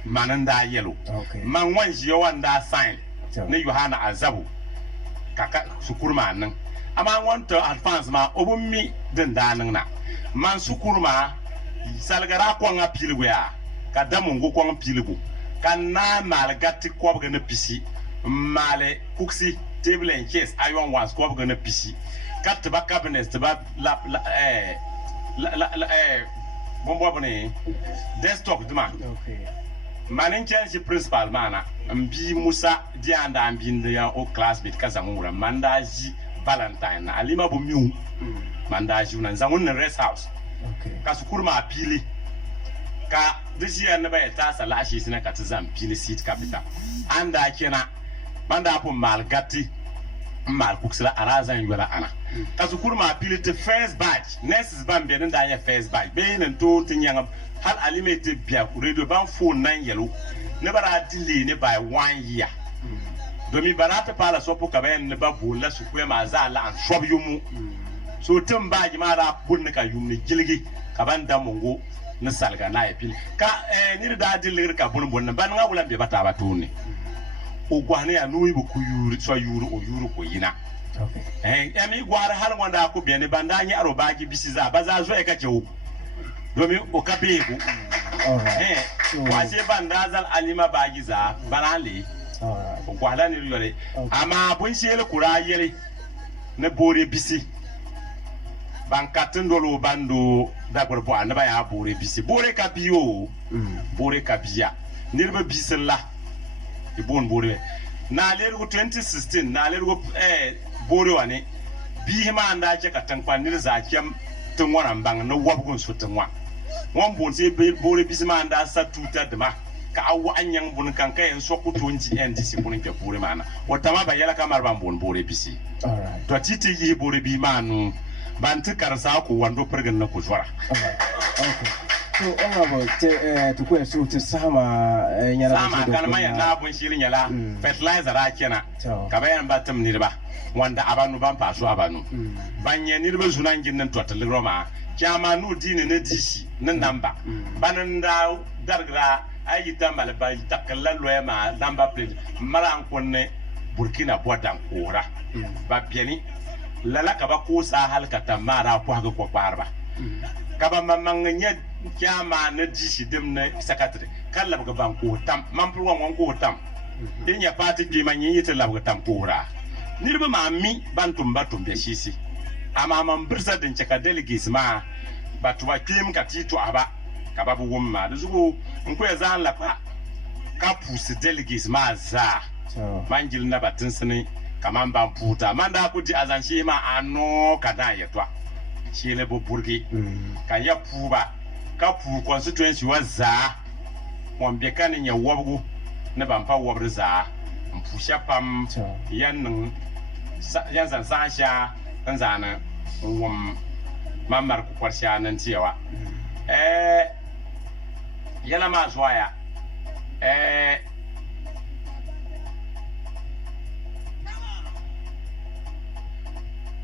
manan da yelo man wan shi wanda sign ne Yohana Azabu kaka sukurma nan amma wanta advance ma obummi den danin na man sukurma salgara ko nga pilgo ya ka damungo ko nga pilgo kan na mal gatti ko ga na pisi male kuksi table and chairs iron ones ko ga na pisi kat ba cabinet ba la bombo bone desktop duma manin change principal mana mbi Musa dianda ambinde ya o classmate kazamura mandaji Valentine na alima bo miu mandaji una nzangun na rest house ka sukurma apili ka disi ya na ba ta sala shi sina ka tazam pili seat capital anda kena banda po malgati mal kuksila arazan yura ana ka sukurma apili te first batch nurses bambe nda ya first batch be nan to tinyanga hal alimete bia radio ban phone nan yelo ne bara delay ne by 1 year domi barata pala sopo kaben ne babu la su kwema za la an shob yumu so tum baji mara bunne ka yumni gilgi kaban da mungo na salga na epil ka ni da delay ka bunne ban nga bulan be bata batuni o gwane ya nuyi bu ku yuri so yuri o yuri ko yina emi gwara har wanda ko be ne banda nyi aro baji bisiza baza zo e ka cewu domin o kabeku wace banda zal alima bagiza banale o kwala ni yore ama bun shele kura yele ne bore bisi bankatin dolo bando da gurbo anaba ya bore bisi bore kabiyo bore kabiya nirba bisilla ibon bore na lergo 2016 na lergo bore wane bi ma anda je ka tankwa nirza kyam tun wana bang na wabgun su tun wa wan bon se be bore bisima anda sa tuta dema ka awa anyang bun kan kayen sokuto nji NDC bun ke bore mana wata ba yala kamar ban bon bore bisi to titi yi bore bi manu ban ti karsa ko wando pergan na ku zwara so honorable to ko so to sama nyala sama kan maya na bun shirin yala fertilizer a kena ka bayan batam nirba wanda abanu ban paso abanu banye nirba zunan ginnan to taliroma kyama nu dine ne dishi nan namba banan da dargra ayita malba takalla loyama namba plate maran konne Burkina Bodan ora ba bieni lala ka ba ko sa hal ka tamara ko ha ko parba ka ba mamangnya kyama na dishi dim na secretary kala ba ban ko tam man pro won ko tam din ya party bi man yi ta labga tam ko ra nirba ma mi ban tumba tumbe shisi ama man birsa din chaka delegates ma batu ba kim ka tito aba ka ba bu wumma da zugo nko ya zan la ka pusi delegates ma za manjil na batun sini kaman ban puta man da ku ji azan shi ma ano kada ya twa shi le bo burgi kan ya puba ka pu constituency wa za mon be kan nya wobgu na ban pa wobru za mpusha pam yan san sa sha dan zana mamar ku kwarsha nan cewa yana ma zuwaya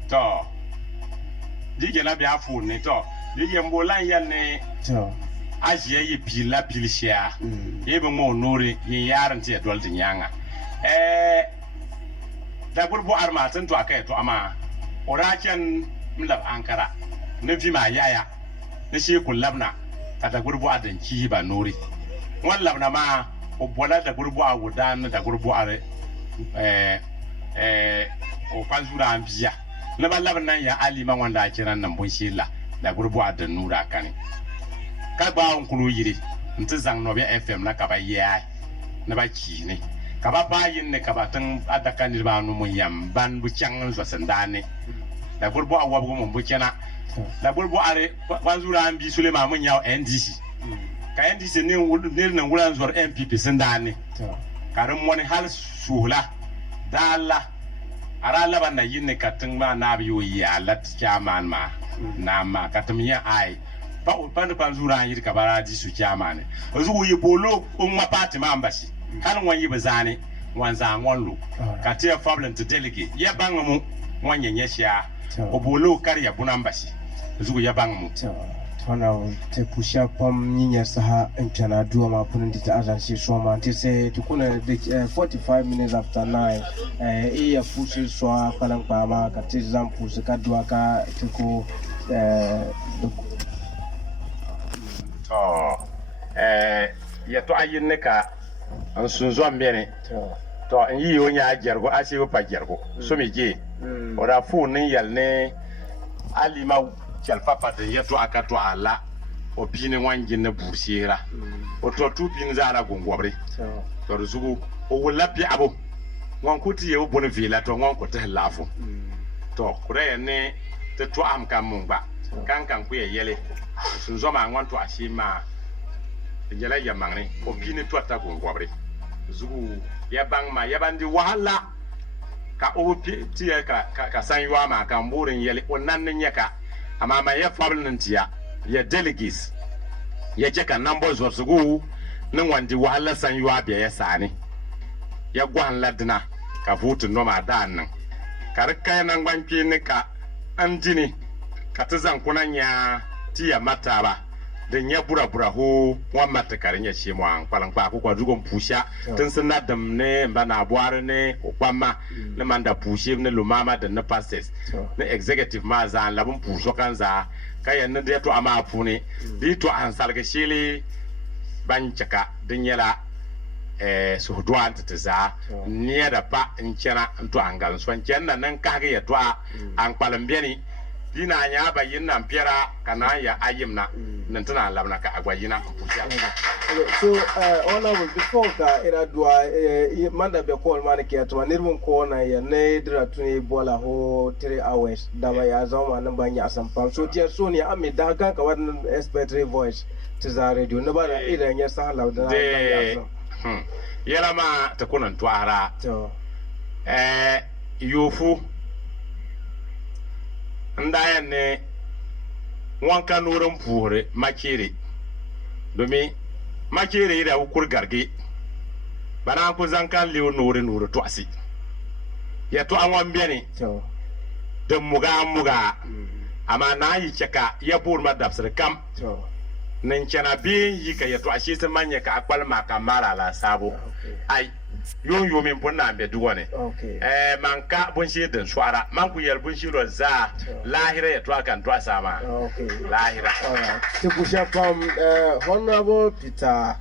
to dije na bia fu ni to dije mbolan yan ne to ajiye yi pila pilshia ebe mo nori yin yaran te dol din yanga da gurbu armatan to akai to amma oraken mlab ankara na vima yaya na shi kullabna da gurbu adan ki ba nori wallabna ma obola da gurbu a gudan da gurbu are o kwanzura ambiya na ballabna nan ya alima wanda kiran nan bun shilla da gurbu adan nura kani ka ba on kulu yiri nti zang no be fm na ka ba ya na ba ki ne ka ba yin ne ka ba tan adaka ni ba no mun yam ban bu chang so sandane da gurbu awa bu mun bu kena da gurbu are kwanzura ambi sulema mun yawo ndc ka ndc ne nan wuran zuwar npp sandane karin wani hal suhla dala ara laban na yin ne katin ma na biyo ya lat chairman ma na ma katum ya ai pa upande panzura yiri kabara di su chairman ozu yi bolo umma party ma ambashi kan wan yi bazane wan za ngonlu katia problem to delegate ya bangamu wan yenye sha obolo kariya bunambashi ozu ya bangamu tona te pusha pam nyinya saha entana duwa ma punin dita azansi soma te se tukuna 45 minutes after 9 ya pushi swa kalang pa ma ka te zam pushi ka duwa ka tiko ya to ayin ne ka an sun zo mbene to an yi yonya jargo a ce ba jargo so me je ora fu nin yal ne alima chalfa pata yeto akato ala opine wangin na busira o to tupin zara gongobre to ruzugu o wulapi abo wan kuti ye bon vila to wan ko te lafu to kure ne te to am kam mungba kan ku ye yele sun zo ma wan to ashima jela ya mangre opine to ata gongobre zugu ya bang ma ya bandi wahala ka o ti ka sanwa ma kan burin yele onnan ne nyaka amma ma ya fabulin tiya ya delegates ya jeka numbers of sugu nan wandi wahala san yuwa biya ya sani ya gwan ladna ka vote no ma dan nan karkai nan gwanki ne ka anjini ka tazan kunan ya tiya mata ba dan ya bura ho wa mata karin ya shi mu an kwalan kwa ko dugon pusha tun sunna dam ne bana buare ne ko kwama ne manda pushe ne lumama da na pastors ne executive ma za labun pusho kanza kayan ne da to ama fune di to an salga shili ban chaka din yala su duwan ta za ne da pa in kira to an gal so kenan nan kaga ya to an kwalan beni dina nya bayin nan pera kana ya ayimna nan tana labna ka agwayina pusha so honorable before ka ira dua manda be call man ke to nirmun ko na ya ne dira tuni bola ho 3 hours da ba ya zama nan ban ya asampa so tiya so ne ame da kan ka wannan expert voice to za radio na ba da ira nya sa lauda yela ma ta kunan twara to yofu ndaya ne wanka nuran puhore makere domin makere ida ukur garge bana ku zankan liu nuru to asi ya to an wambiya ne to da muga amma na yi ceka ya bur ma dafsir kam to nin chana bi yi ka yato ashe sun manya ka akwal ma kamara la sabo ai yon min ponna be duwane man ka bun shi din swara man ku yel bun shi ro za lahira yato akan to sama lahira te kusha pam honorable Peter